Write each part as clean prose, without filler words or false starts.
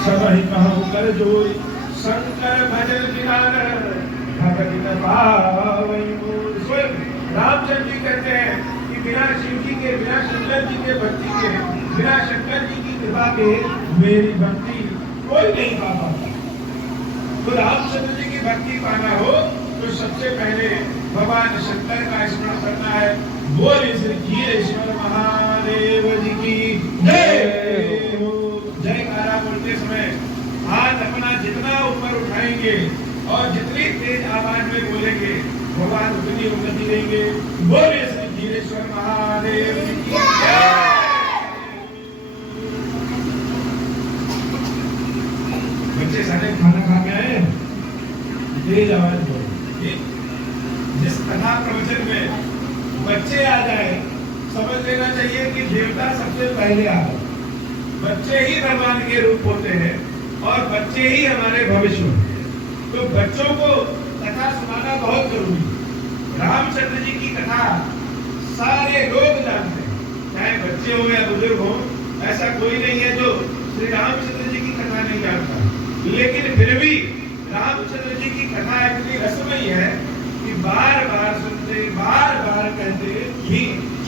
सब ही कहूँ कर जोई शंकर भजन विधान भगत न पावई मोर। स्वयं रामचंद्र जी कहते हैं कि बिना शिव जी के, बिना शंकर जी के भक्ति के, बिना शंकर जी की कृपा के मेरी भक्ति कोई नहीं पा पाता। तो रामचंद्र जी की भक्ति पाना हो तो सबसे पहले भगवान शंकर का स्मरण करना है। बोले श्री क्षीरेश्वर महादेव जी की जय हो। जयकारा बोलते समय हाथ अपना जितना ऊपर उठाएंगे और जितनी तेज आवाज में बोलेंगे भगवान उतनी उन्नति देंगे। बोले श्री क्षीरेश्वर महादेव जी की जय। बच्चे सारे खाना खा के आए, तेज आवाज बोलो। जिस कथा प्रवचन में बच्चे आ जाए समझ लेना चाहिए कि देवता सबसे पहले आ गए। बच्चे ही भगवान के रूप होते हैं और बच्चे ही हमारे भविष्य होते हैं। तो बच्चों को कथा सुनाना बहुत जरूरी है। रामचंद्र जी की कथा सारे लोग जानते हैं, चाहे बच्चे हो या बुजुर्ग हो, ऐसा कोई नहीं है जो श्री रामचंद्र जी की कथा नहीं जानता। लेकिन फिर भी रामचंद्र जी की कथा इतनी रसमयी है कि बार बार सुनते, बार बार कहते भी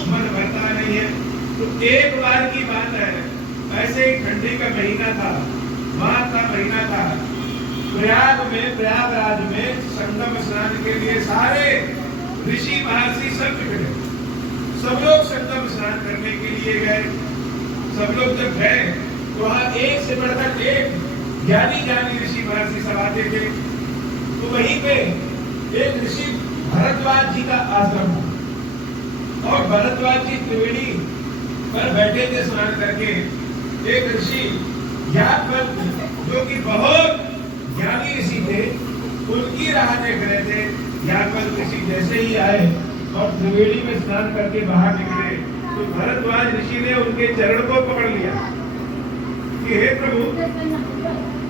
मन भरता नहीं है। तो एक बार की बात है, ऐसे ही ठंडी का महीना था, माघ का महीना था, प्रयागराज में संगम स्नान के लिए सारे ऋषि महर्षि सब जुटे। सब लोग संगम स्नान करने के लिए गए। सब लोग जब गए तो वहां एक से बढ़कर एक ज्ञानी ज्ञानी ऋषि महर्षि सब आते थे। तो वहीं पे एक ऋषि भरद्वाज जी का आश्रम था और भरद्वाज जी त्रिवेणी पर बैठे थे स्नान करके। एक ऋषि याज्ञवल्क्य जो कि बहुत ज्ञानी ऋषि थे, उनकी राह देख रहे थे। याज्ञवल्क्य ऋषि जैसे ही आए और त्रिवेणी में स्नान करके बाहर निकले तो भरद्वाज ऋषि ने उनके चरण को पकड़ लिया कि हे प्रभु,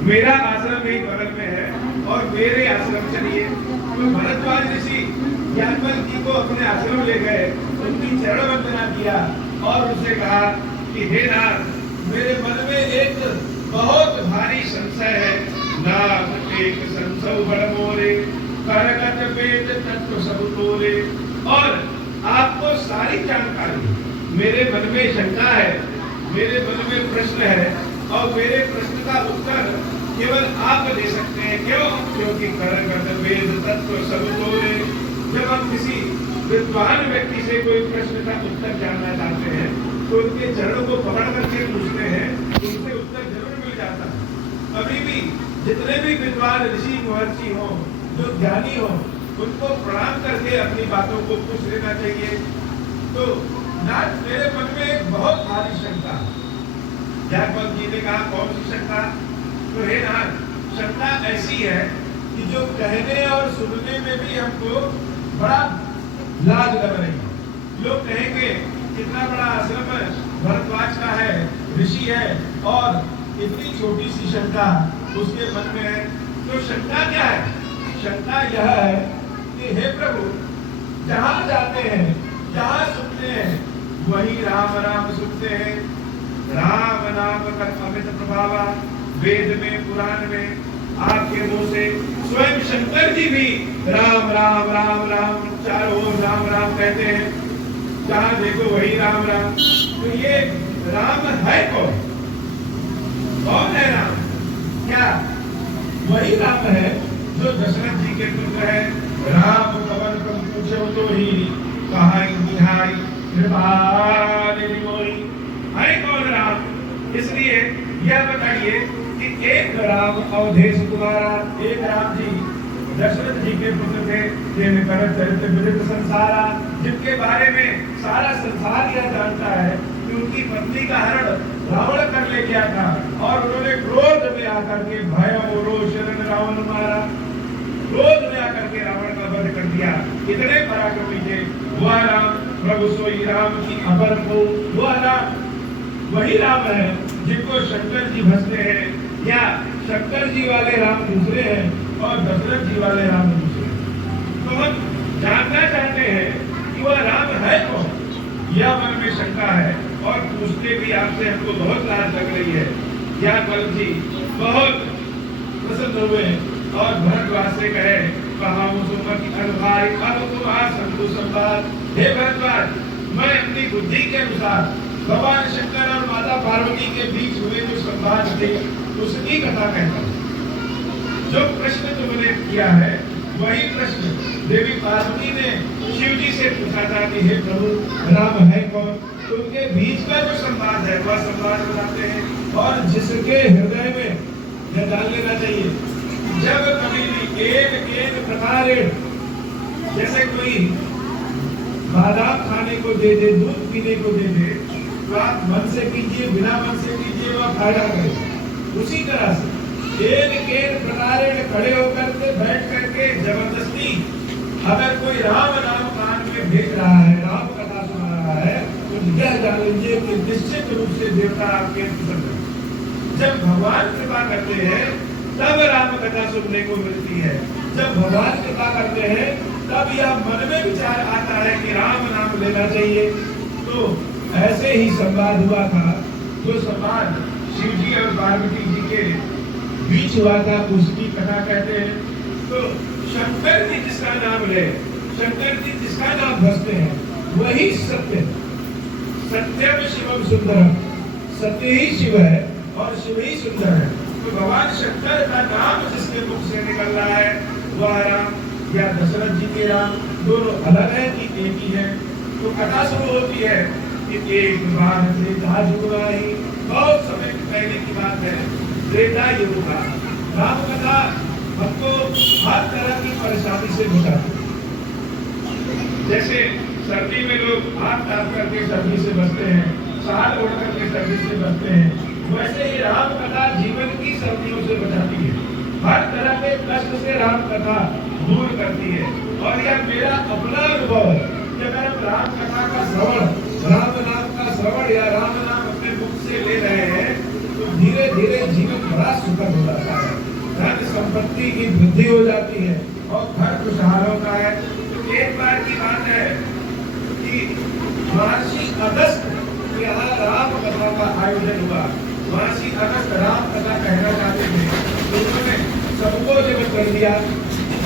मेरा आश्रम यही बगल में है और मेरे आश्रम चलिए। तो भरद्वाज ऋषि याज्ञवल्क्य जी को अपने आश्रम ले गए, उनकी चरण वंदना किया और उनसे कहा कि हे नाथ, मेरे मन में एक बहुत भारी संशय है। नाथ एक संशय बड़ मोरे, करगत वेद तत्व सब तोले। और आपको सारी जानकारी, मेरे मन में शंका है, मेरे मन में प्रश्न है और मेरे प्रश्न का उत्तर केवल आप दे सकते हैं। क्यों? क्योंकि करगत वेद तत्व सब तोले। जब हम किसी विद्वान व्यक्ति से कोई प्रश्न का उत्तर जानना चाहते हैं तो उनके चरणों को पकड़ करके पूछते हैं, उनसे उत्तर जरूर मिल जाता है। अभी भी जितने भी विद्वान ऋषि महर्षि हो, जो ज्ञानी हो, उनको प्रणाम करके अपनी बातों को पूछ लेना चाहिए। तो नाथ, मेरे मन में एक बहुत भारी शंका। याज्ञवल्क्य जी ने कहा, कौन सी शंका? तो हे नाथ, शंका ऐसी है कि जो कहने और सुनने में भी हमको बड़ा लाज लग रही है। लोग कहेंगे कितना बड़ा आश्रम भरद्वाज का है, ऋषि है, और इतनी छोटी सी शंका उसके मन में है। तो शंका क्या है? शंका यह है कि हे प्रभु, जहाँ जाते हैं, जहाँ सुनते हैं, वही राम राम सुनते हैं। राम नाम का अमित प्रभाव वेद में, पुराण में, आपके मुंह से स्वयं शंकर जी भी राम राम राम राम चारों ओर राम राम कहते हैं। जहाँ देखो वही राम राम। तो ये राम है कौन? कौन है राम? क्या वही राम है जो दशरथ जी के पुत्र है? राम कवन तुम पूछो तो ही कहाई निहाई कृपा निधि मोई। है कौन राम? इसलिए यह बताइए कि एक राम अवधेश तुम्हारा, एक राम जी दशरथ जी के पुत्र थे, जिन करत चरित्र विदित संसारा, जिनके बारे में सारा संसार यह जानता है कि उनकी पत्नी का हरण रावण कर ले गया था और उन्होंने क्रोध में आकर के भय रोशन रावण मारा। क्रोध में आकर के रावण का वध कर दिया। इतने पराक्रमी थे। वह राम प्रभु सोई राम की अपर को, वह राम वही राम है जिनको शंकर जी भजते हैं, या शंकर जी वाले राम दूसरे हैं और दशरथ जी वाले राम दूसरे हैं। तो हम जानना चाहते हैं कि वह राम है कौन? यह मन में शंका है और पूछते भी आपसे हमको बहुत लाज लग रही है यादव जी बहुत प्रसन्न हुए और भरद्वाज से कहे सुमति अनुहारी अब तुम संतु संवाद। हे भरद्वाज, मैं अपनी बुद्धि के अनुसार भगवान शंकर और माता पार्वती के बीच हुए जो संवाद थे उसकी कथा कहता हूँ। जो प्रश्न तुमने किया है वही प्रश्न देवी पार्वती ने शिव जी से पूछा था कि हे प्रभु, राम है कौन। उनके बीच का जो संवाद है वह संवाद बताते हैं और जिसके हृदय में यह डाल लेना चाहिए। जब कभी भी एक प्रकार जैसे कोई बादाम खाने को दे दे, दूध पीने को दे दे, तो आप मन से कीजिए, बिना मन से कीजिए, वह फायदा करे। उसी तरह से एक प्रकार खड़े होकर के बैठ करके जबरदस्ती अगर कोई राम नाम कान में भेज रहा है, राम कथा सुना रहा है, तो यह जान लीजिए कि निश्चित रूप से देवता आपके पसंद है। जब भगवान कृपा करते हैं तब राम कथा सुनने को मिलती है। जब भगवान कृपा करते हैं तब यह मन में विचार आता है कि राम नाम लेना चाहिए। तो ऐसे ही संवाद हुआ था। जो संवाद शिव जी और पार्वती जी के बीच हुआ था उसकी कथा कहते हैं। तो शंकर जी जिसका नाम ले, शंकर जी जिसका नाम भजते हैं वही सत्य। सत्यम शिवम सुंदरम, सत्य ही शिव है और शिव ही सुंदर है। तो भगवान शंकर का नाम जिसके मुख से निकल रहा है वह राम या दशरथ जी के राम दोनों अलग है कि एक ही है। तो कथा शुरू होती है कि एक बार त्रेता युग आई। बहुत समय पहले की बात है, त्रेता युग का राम कथा हमको हर तरह की परेशानी से बचाती है। जैसे सर्दी में लोग हाथ ताप करके सर्दी से बचते हैं, शाल ओढ़ करके सर्दी से बचते हैं, वैसे ही राम कथा जीवन की सर्दियों से बचाती है। हर तरह के कष्ट से राम कथा दूर करती है। और यह मेरा अपना अनुभव है कि अगर हम राम कथा का श्रवण, राम नाम का श्रवण या राम नाम अपने मुख से ले रहे हैं तो धीरे धीरे जीवन बड़ा सुखद हो जाता है। धन संपत्ति की वृद्धि हो जाती है और घर खुशहाल होता है। तो एक बार की बात है कि महर्षि अगस्त यहाँ राम कथा का आयोजन हुआ। महर्षि अगस्त राम कथा कहना चाहते थे, तो उन्होंने सबको निमंत्रण दिया,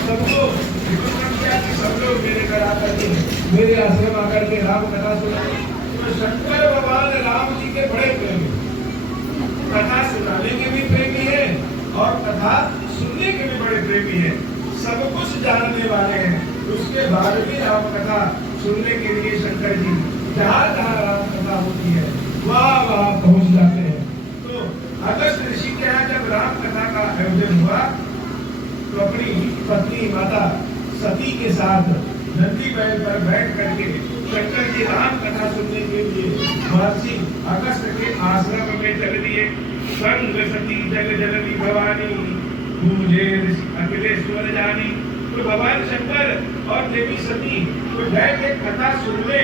सबको निमंत्रण दिया कि सब लोग मेरे घर आकर के मेरे आश्रम आकर के राम कथा सुना। तो शंकर भगवान राम जी के बड़े प्रेमी, कथा सुनाने के भी प्रेमी है और कथा सुनने के भी बड़े प्रेमी है। सब कुछ जानने वाले हैं, उसके बाद भी राम कथा सुनने के लिए शंकर जी जहाँ जहाँ राम कथा होती है वहाँ वहाँ पहुँच जाते हैं। तो अगस्त ऋषि के यहाँ जब राम कथा का आयोजन हुआ तो अपनी पत्नी माता सती के साथ नंदी बैल पर बैठ करके शंकर जी राम कथा सुनने के लिए महर्षि अगस्त के आश्रम में चल दिए। संग सती जग जननी भवानी पूजे अखिलेश्वर जानी। तो भगवान शंकर और देवी सती तो बैठे कथा सुनने,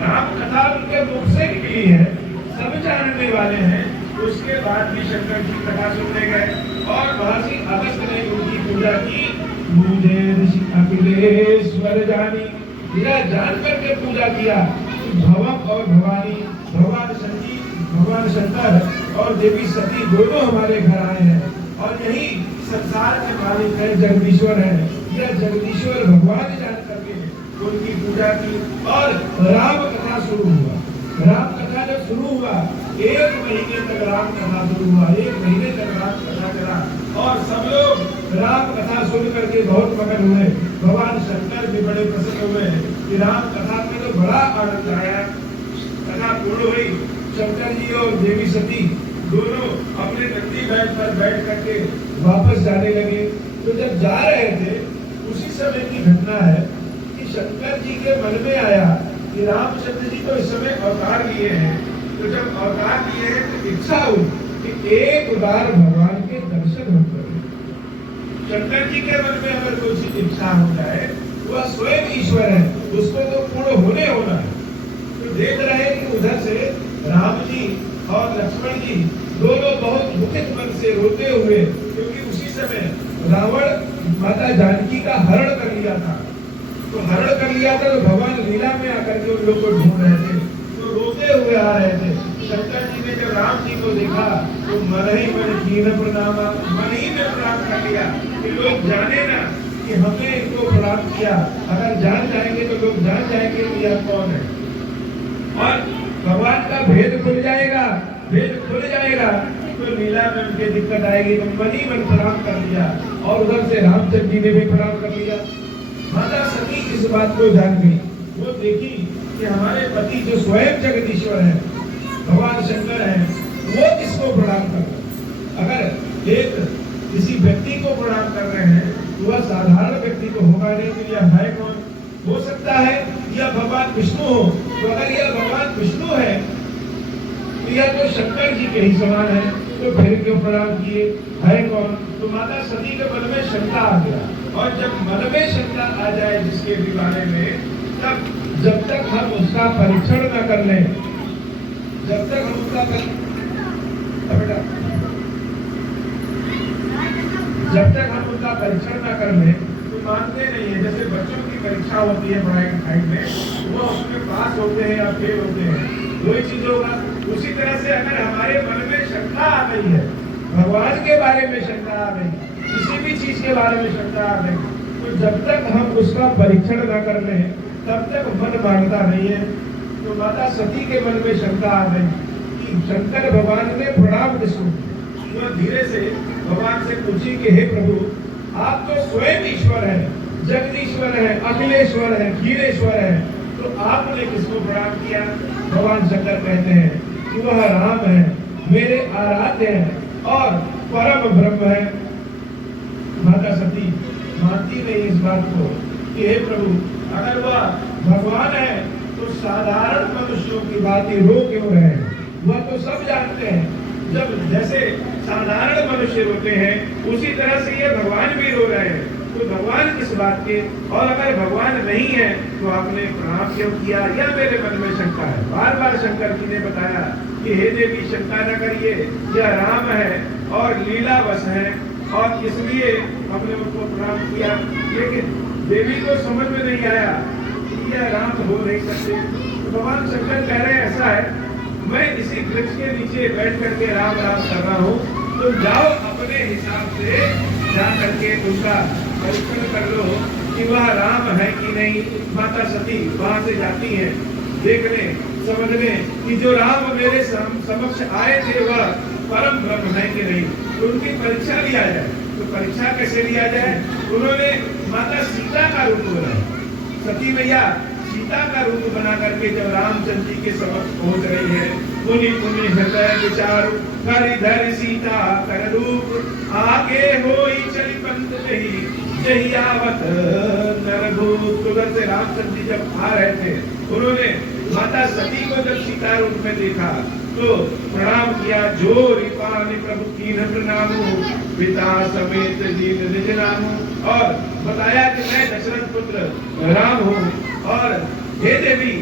राम कथा उनके मुख से निकली है, सब जानने वाले हैं। उसके बाद भी शंकर जी कथा सुनने गए और महर्षि अगस्त ने उनकी पूजा की। मुझे ऋषि अखिलेश्वर जानी, यह जान करके पूजा किया। भवम और भवानी, भगवान शंकर और देवी सती दोनों हमारे घर आए हैं और यही संसार के मालिक है, जगदीश्वर है। यह जगदीश्वर भगवान जान करके उनकी पूजा की और राम कथा शुरू हुआ। राम कथा जब शुरू हुआ 1 महीने तक राम कथा शुरू हुआ, 1 महीने तक राम कथा चला और सब लोग राम कथा सुन करके बहुत मगन हुए। भगवान शंकर भी बड़े प्रसन्न हुए कि राम कथा में तो बड़ा आनंद आया। कथा पूर्ण हुई, शंकर जी और देवी सती दोनों अपने नंदी बैल पर बैठ करके वापस जाने लगे। तो जब जा रहे थे उसी समय की घटना है कि शंकर जी के मन में आया कि रामचंद्र जी तो इस समय अवतार लिए हैं। तो जब अवतार लिए हैं तो इच्छा हुई कि एक बार भगवान के दर्शन हम करें। शंकर जी के मन में अगर कोई चीज इच्छा हो जाए, वह स्वयं ईश्वर है, उसको तो पूर्ण होने होना है। तो देख रहे हैं कि उधर से राम जी और लक्ष्मण जी दोनों बहुत दुखित मन से रोते हुए, क्योंकि उसी समय रावण माता जानकी का हरण कर लिया था। तो हरण कर लिया था तो भगवान लीला में आकर के उन लोग को ढूंढ रहे थे, तो रोते हुए आ रहे थे। शंकर जी ने जब राम जी को देखा तो मन ही मन कीन प्रणाम, मन ही में प्रणाम कर लिया कि लोग जाने ना कि हमने इनको प्रणाम किया। अगर जान जाएंगे तो लोग जान जाएंगे कि यह कौन है, और भगवान का भेद खुल जाएगा। भेद खुल जाएगा तो लीला में उनके दिक्कत आएगी। तो मन ही मन प्रणाम कर दिया, और उधर से रामचंद्र जी ने भी प्रणाम कर लिया। माता सती इस बात को जान गई। वो देखी कि हमारे पति जो स्वयं जगदीश्वर है, भगवान शंकर है, वो किसको प्रणाम कर रहे हैं। अगर एक किसी व्यक्ति को प्रणाम कर रहे हैं तो वह साधारण व्यक्ति को होगा नहीं, तो यह है कौन। हो सकता है यह भगवान विष्णु हो, तो अगर यह भगवान विष्णु है तो यह तो शंकर जी के ही समान है, तो फिर क्यों प्रणाम किए, है कौन। तो माता सती के मन में शंका आ गया, और जब मन में शंका आ जाए जिसके भी बारे में, तब जब तक हम उसका परीक्षण न कर लें, जब तक हम उसका बेटा जब तक हम उसका परीक्षण न कर लें तो मानते नहीं है। जैसे बच्चों की परीक्षा होती है पढ़ाई लिखाई में, वो उसमें पास होते हैं या फेल होते हैं, वही चीज होगा। उसी तरह से अगर हमारे मन में शंका आ गई है, भगवान के बारे में शंका आ गई, किसी भी चीज के बारे में शंका आ गई, तो जब तक हम उसका परीक्षण न कर लें तब तक मन मानता नहीं है। तो माता सती के मन में शंका आ गई कि शंकर भगवान ने प्रणाम किसको। तो धीरे से भगवान से पूछी कि हे प्रभु, आप तो स्वयं ईश्वर है, जगदीश्वर है, अखिलेश्वर है, खीरेश्वर है, तो आपने किसको प्रणाम किया। भगवान शंकर कहते हैं कि वह राम है, मेरे आराध्य है और परम ब्रह्म है। माता सती मानती नहीं इस बात को कि हे प्रभु, अगर वह भगवान है तो साधारण मनुष्यों की बातें रो क्यों रहे हैं। वह तो सब जानते हैं, जब जैसे साधारण मनुष्य रोते हैं उसी तरह से ये भगवान भी रो रहे हैं। तो भगवान किस बात के, और अगर भगवान नहीं है तो आपने प्रणाम क्यों किया, यह मेरे मन में शंका है। बार बार शंकर जी ने बताया कि हे देवी शंका न करिए, यह राम है और लीलावश है, और इसलिए हमने उनको प्रणाम किया। लेकिन देवी को समझ में नहीं आया कि यह राम हो नहीं सकते। तो भगवान शंकर कह रहे हैं ऐसा है, मैं इसी वृक्ष के नीचे बैठ करके राम राम कर रहा हूँ, तो जाओ अपने हिसाब से जा करके उसका परीक्षण कर लो कि वह राम है कि नहीं। माता सती वहां से जाती है देखने समझने कि जो राम मेरे समक्ष आए थे वह परम ब्रह्म है कि नहीं। तो उनकी परीक्षा लिया जाए। तो परीक्षा कैसे लिया जाए, उन्होंने माता सीता का रूप बनाया। सती मैया सीता का रूप बना करके जब रामचंद्र जी के समक्ष पहुंच रही है, मुनि मुनि हृदय विचारु हरिधर सीता कर रूप, आगे होई चली पंत नहीं जही आवत नरभूत। उधर से रामचंद्र जी जब आ रहे थे, उन्होंने माता सती को जब सीता रूप में देखा तो प्रणाम किया। जोरी पानी प्रभु कीन प्रणामो, पिता समेत दीन निज नामो, और बताया कि मैं दशरथ पुत्र राम हूँ। और हे देवी,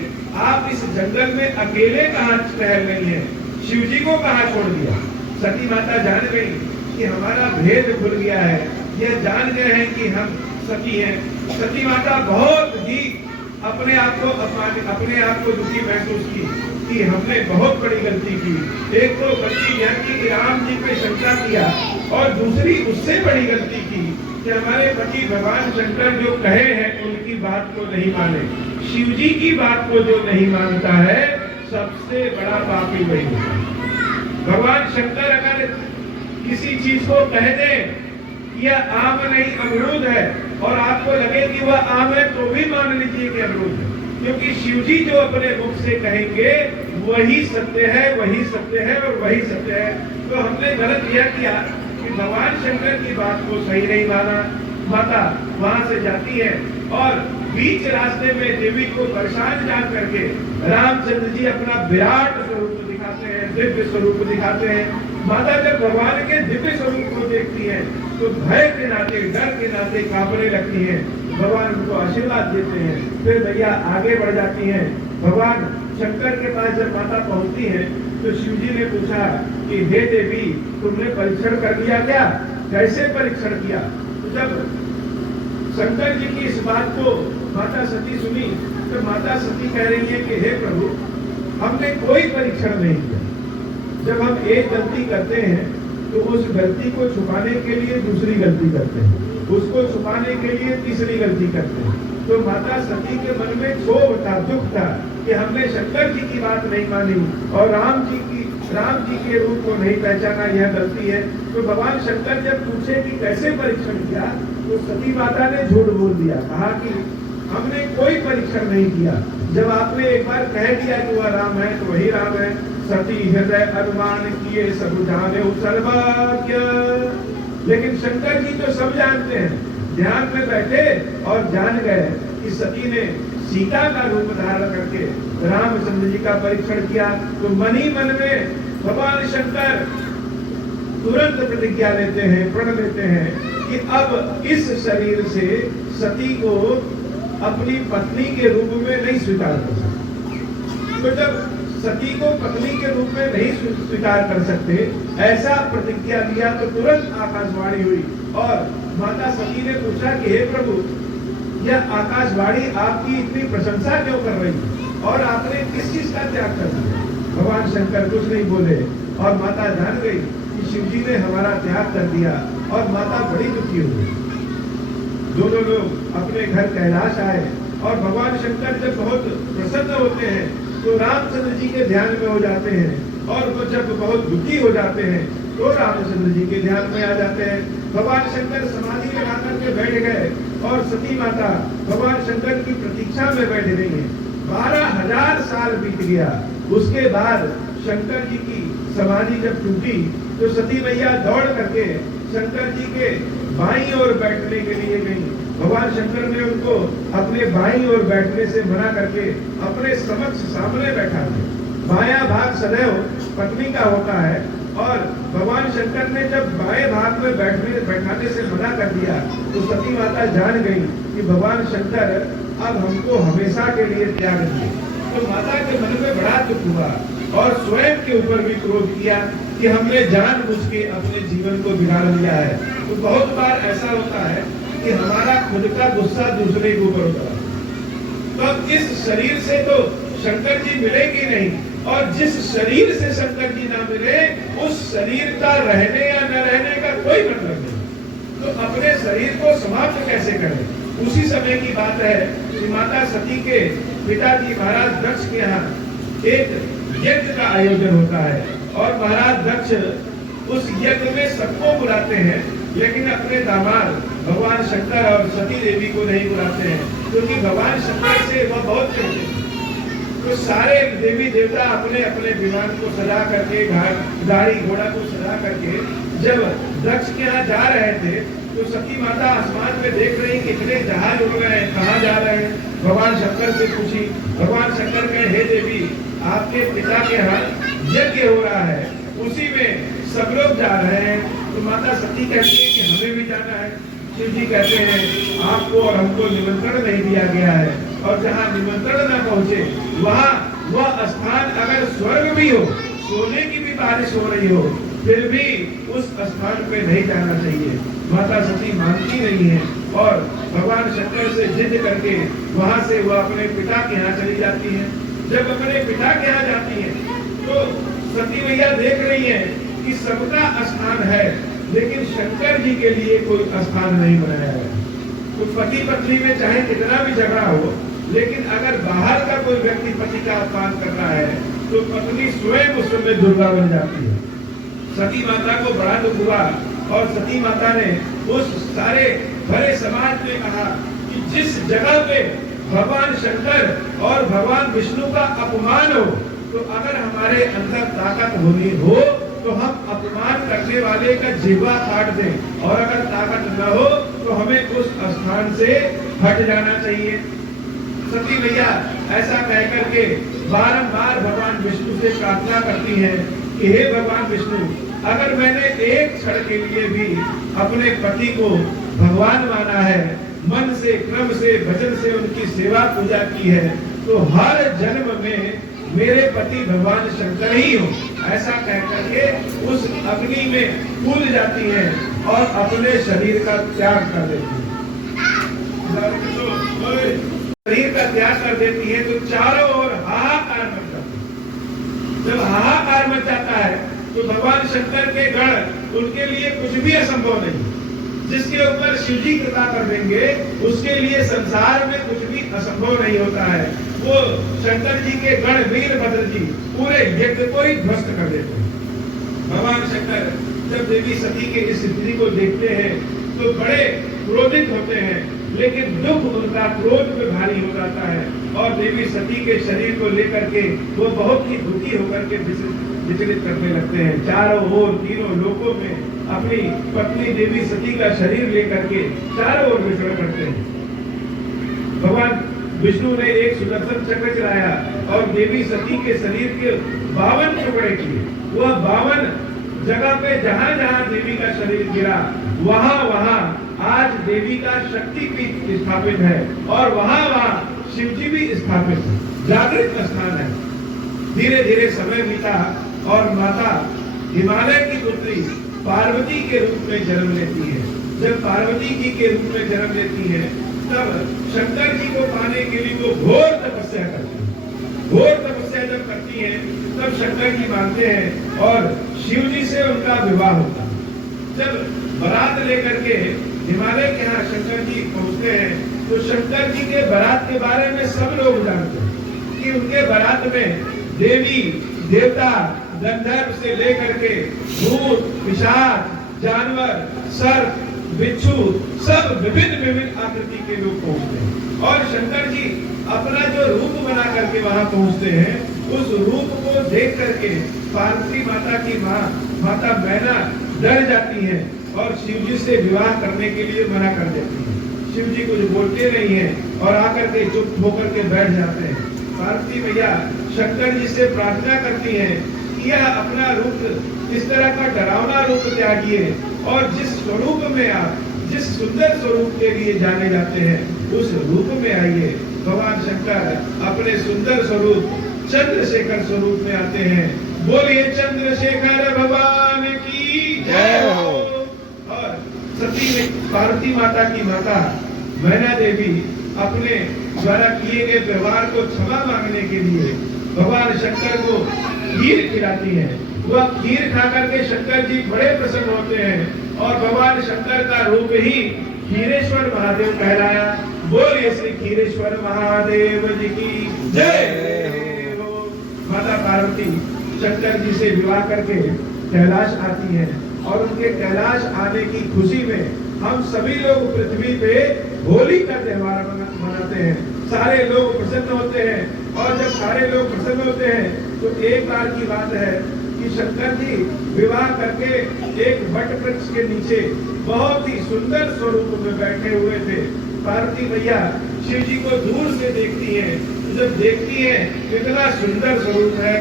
आप इस जंगल में अकेले कहाँ ठहर रही हैं, शिव जी को कहाँ छोड़ दिया। सती माता जान गई कि हमारा भेद खुल गया है, यह जान गए हैं कि हम सती हैं। सती माता बहुत ही अपने आप को दुखी महसूस की कि हमने बहुत बड़ी गलती की। एक तो गलती यह की कि राम जी पे शंका किया, और दूसरी उससे बड़ी गलती की कि हमारे पति भगवान शंकर जो कहे हैं उनकी बात को नहीं माने। शिव जी की बात को जो नहीं मानता है सबसे बड़ा पापी वही होता है। भगवान शंकर अगर किसी चीज को कह दे यह आम नहीं अमरूद है, और आपको लगे कि वह आम है, तो भी मान लीजिए कि अमरूद है, क्योंकि शिव जी जो अपने मुख से कहेंगे वही सत्य है, वही सत्य है और वही सत्य है। तो हमने गलत यह किया कि भगवान शंकर की बात को सही नहीं माना। माता वहां से जाती है और बीच रास्ते में देवी को परेशान जान करके रामचंद्र जी अपना विराट स्वरूप दिखाते हैं, दिव्य स्वरूप दिखाते हैं। माता जब भगवान के दिव्य स्वरूप को देखती है तो भय के नाते, डर के नाते कांपने लगती है। भगवान उनको आशीर्वाद देते हैं, फिर भैया आगे बढ़ जाती हैं। भगवान शंकर के पास जब माता पहुंचती है तो शिव जी ने पूछा कि हे देवी, तुमने परीक्षण कर लिया क्या, कैसे परीक्षण किया। तो जब शंकर जी की इस बात को माता सती सुनी तो माता सती कह रही है कि हे प्रभु, हमने कोई परीक्षण नहीं किया, जब हम एक गलती करते हैं तो उस गलती को छुपाने के लिए दूसरी गलती करते हैं, उसको छुपाने के लिए तीसरी गलती करते हैं। तो माता सती के मन में क्षोभ था, दुख था कि हमने शंकर जी की बात नहीं मानी और राम जी के रूप को नहीं पहचाना, यह गलती है। तो भगवान शंकर जब पूछे कि कैसे परीक्षण किया, तो सती माता ने झूठ बोल दिया, कहा कि हमने कोई परीक्षण नहीं किया। जब आपने एक बार कह दिया कि वह राम है तो वही राम है। सती हृदय अनुमान किए सब जाने सर्वज्ञ। लेकिन शंकर जी तो सब जानते हैं, ध्यान में बैठे और जान गए कि सती ने सीता का रूप धारण करके रामचंद्र जी का परीक्षण किया। तो मन ही मन में भगवान शंकर तुरंत प्रतिज्ञा लेते हैं, प्रण लेते हैं कि अब इस शरीर से सती को अपनी पत्नी के रूप में नहीं स्वीकार कर सकते। तो जब सती को पत्नी के रूप में नहीं स्वीकार कर सकते, ऐसा प्रतिज्ञा लिया, तो तुरंत आकाशवाणी हुई और माता सती ने पूछा कि हे प्रभु, यह आकाशवाणी आपकी इतनी प्रशंसा क्यों कर रही है और आपने किस चीज का त्याग कर दिया? भगवान शंकर कुछ नहीं बोले और माता जान गई कि शिव जी ने हमारा त्याग कर दिया और माता बड़ी दुखी हो गई। दोनों लोग अपने घर कैलाश आए और भगवान शंकर जब बहुत प्रसन्न होते हैं तो रामचंद्र जी के ध्यान में हो जाते हैं, और वो जब बहुत दुखी हो जाते हैं तो रामचंद्र जी के ध्यान में आ जाते हैं। भगवान शंकर समाधि लगा करके बैठ गए और सती माता भगवान शंकर की प्रतीक्षा में बैठ गई है। 12,000 साल बीत गया। उसके बाद शंकर जी की समाधि जब टूटी तो सती मैया दौड़ करके शंकर जी के बाईं ओर बैठने के लिए गई। भगवान शंकर ने उनको अपने बाईं ओर बैठने से मना करके अपने समक्ष सामने बैठा दिया। बायां भाग सदैव पत्नी का होता है और भगवान शंकर ने जब बाएं भाग में बैठाने से मना कर दिया तो सती माता जान गई कि भगवान शंकर अब हमको हमेशा के लिए त्याग दिए। तो माता के मन में बड़ा दुख हुआ और स्वयं के ऊपर भी क्रोध किया कि हमने जानबूझ के अपने जीवन को बिगाड़ लिया है। तो बहुत बार ऐसा होता है कि हमारा खुद का गुस्सा दूसरे के ऊपर होता है। तो इस शरीर से तो शंकर जी मिलेंगे नहीं, और जिस शरीर से शंकर जी ना मिले उस शरीर का रहने या न रहने का कोई मतलब नहीं। तो अपने शरीर को समाप्त कैसे करें? उसी समय की बात है कि माता सती के पिताजी महाराज दक्ष के यहाँ एक यज्ञ का आयोजन होता है और महाराज दक्ष उस यज्ञ में सबको बुलाते हैं, लेकिन अपने दामाद भगवान शंकर और सती देवी को नहीं बुलाते हैं, क्योंकि भगवान शंकर से वह बहुत प्रिय थे। तो सारे देवी देवता अपने अपने विमान को सजा करके, गाड़ी घोड़ा को सजा करके जब दक्ष के यहाँ जा रहे थे तो सती माता आसमान में देख रही कितने जहाज उड़ रहे हैं, कहाँ जा रहे हैं। भगवान शंकर से पूछी, भगवान शंकर कहे हे देवी, आपके पिता के यहाँ यज्ञ हो रहा है, उसी में सब लोग जा रहे हैं। तो माता सती कहती है कि हमें भी जाना है। शिव जी कहते हैं आपको और हमको निमंत्रण नहीं दिया गया है, और जहाँ निमंत्रण न पहुँचे वहाँ वह स्थान अगर स्वर्ग भी हो, सोने की भी बारिश हो रही हो, फिर भी उस स्थान पे नहीं जाना चाहिए। माता सती मानती नहीं है और भगवान शंकर से जिद करके वहां से वह अपने पिता के यहाँ चली जाती है। जब अपने पिता के यहाँ जाती है तो सती मैया देख रही है कि सबका स्थान है, लेकिन शंकर जी के लिए कोई स्थान नहीं बनाया है। तो पति पत्नी में चाहे कितना भी झगड़ा हो, लेकिन अगर बाहर का कोई व्यक्ति पति का अपमान कर रहा है तो पत्नी स्वयं उस समय दुर्गा बन जाती है। सती माता को बड़ा दुख हुआ और सती माता ने उस सारे भरे समाज में कहा कि जिस जगह पे भगवान शंकर और भगवान विष्णु का अपमान हो, तो अगर हमारे अंदर ताकत होनी हो तो हम अपमान करने वाले का जिह्वा काट दें, और अगर ताकत न हो तो हमें उस स्थान से हट जाना चाहिए। सती मैया ऐसा कह करके बारंबार भगवान विष्णु से प्रार्थना करती है कि हे भगवान विष्णु, अगर मैंने एक क्षण के लिए भी अपने पति को भगवान माना है, मन से क्रम से भजन से उनकी सेवा पूजा की है, तो हर जन्म में मेरे पति भगवान शंकर ही हो, ऐसा कह करके उस अग्नि में कूद जाती है और अपने शरीर का त्याग कर देती है। शरीर का त्याग कर देती है तो चारों ओर हाहाकार मच जाता है। जब हाहाकार मच जाता है तो भगवान शंकर के गण उनके लिए कुछ भी असंभव नहीं। जिसके ऊपर शिव जी कृपा कर देंगे उसके लिए संसार में कुछ भी असंभव नहीं होता है। वो शंकर जी के गण वीरभद्र जी पूरे यज्ञ को ही ध्वस्त कर देते हैं। भगवान शंकर जब देवी सती के इस स्थिति को देखते हैं तो बड़े क्रोधित होते हैं, लेकिन दुख उनका क्रोध में भारी हो जाता है और देवी सती के शरीर को लेकर के वो बहुत ही दुखी होकर के विचलित करने लगते हैं। चारों ओर तीनों लोकों में अपनी पत्नी देवी सती का शरीर लेकर के चारों ओर विचरण करते हैं। भगवान विष्णु ने एक सुदर्शन चक्र चलाया और देवी सती के शरीर के 52 टुकड़े किए। वह 52 जगह पे जहां जहां देवी का शरीर गिरा वहां वहां आज देवी का शक्तिपीठ स्थापित है और वहां वहां शिव जी भी स्थापित है, जागृत स्थान है। धीरे धीरे समय बीता और माता हिमालय की पुत्री पार्वती के रूप में जन्म लेती है। जब पार्वती जी के रूप में जन्म लेती है तब शंकर जी को पाने के लिए वो घोर तपस्या करती है। घोर तपस्या जब करती है तब शंकर जी मानते हैं और शिव जी से उनका विवाह होता है। जब बारात लेकर के हिमालय के यहाँ शंकर जी पहुंचते हैं तो शंकर जी के बारात के बारे में सब लोग जानते हैं कि उनके बारात में देवी देवता गंधर्व से लेकर के भूत पिशाच जानवर सर्प बिच्छू सब विभिन्न आकृति के लोग पहुंचते हैं और शंकर जी अपना जो रूप बना करके वहां पहुंचते हैं उस रूप को देख करके पार्वती माता की माता मैना डर जाती है और शिव जी से विवाह करने के लिए मना कर देती है। शिव जी कुछ बोलते नहीं है और आकर के चुप होकर के बैठ जाते हैं। पार्वती मैया शंकर जी से प्रार्थना करती है कि यह अपना रूप इस तरह का डरावना रूप त्यागिए और जिस स्वरूप में आप जिस सुंदर स्वरूप के लिए जाने जाते हैं उस रूप में आइए। भगवान शंकर अपने सुंदर स्वरूप चंद्रशेखर स्वरूप में आते हैं। बोलिए चंद्रशेखर भगवान की जय हो। और सती में पार्वती माता की माता मैना देवी अपने द्वारा किए गए व्यवहार को क्षमा मांगने के लिए भगवान शंकर को खीर खिलाती है। वह खीर खा करके शंकर जी बड़े प्रसन्न होते हैं और भगवान शंकर का रूप ही खीरेश्वर महादेव कहलाया। बोलिए श्री खीरेश्वर महादेव जी की जय हो। माता पार्वती शंकर जी से विवाह करके कैलाश आती है और उनके कैलाश आने की खुशी में हम सभी लोग पृथ्वी पे होली का त्योहार मनाते हैं। सारे लोग प्रसन्न होते हैं और जब सारे लोग प्रसन्न होते हैं तो एक बार की बात है कि शंकर जी विवाह करके एक वट वृक्ष के नीचे बहुत ही सुंदर स्वरूप में बैठे हुए थे। पार्वती मैया शिव जी को दूर से देखती है। जब देखती है कितना सुंदर स्वरूप है,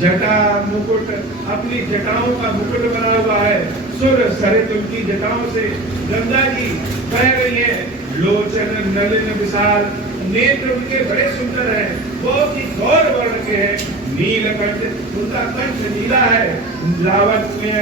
जटा मुकुट अपनी जटाओं का मुकुट बना हुआ है, सुर सरित उनकी जटाओं से गंगा जी बह रही है, लोचन नलिन विशाल नेत्र उनके बड़े सुंदर हैं, बहुत ही गौर वर्ण के हैं, नीलकंठ उनका कंठ नीला है, लावण्य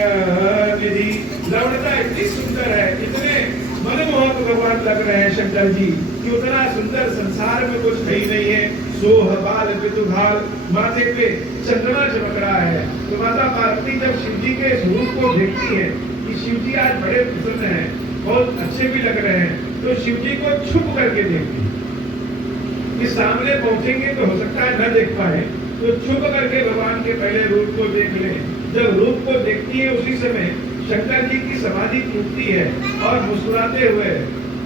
निधि लवणता इतनी सुंदर है, इतने मनमोहक भगवान लग रहे हैं शंकर जी कि उतना सुंदर संसार में कुछ है ही नहीं है। सोह बाल पितुभाल माथे पे चंद्रमा चमक रहा है। तो माता पार्वती जब शिव जी के स्वरूप को देखती है कि शिव जी आज बड़े प्रसन्न हैं, बहुत अच्छे भी लग रहे हैं, तो शिव जी को छुप करके देखती है कि सामने पहुंचेंगे तो हो सकता है न देख पाए, तो छुप करके भगवान के पहले रूप को देख ले। जब रूप को देखती है उसी समय शंकर जी की समाधि टूटती है और मुस्कुराते हुए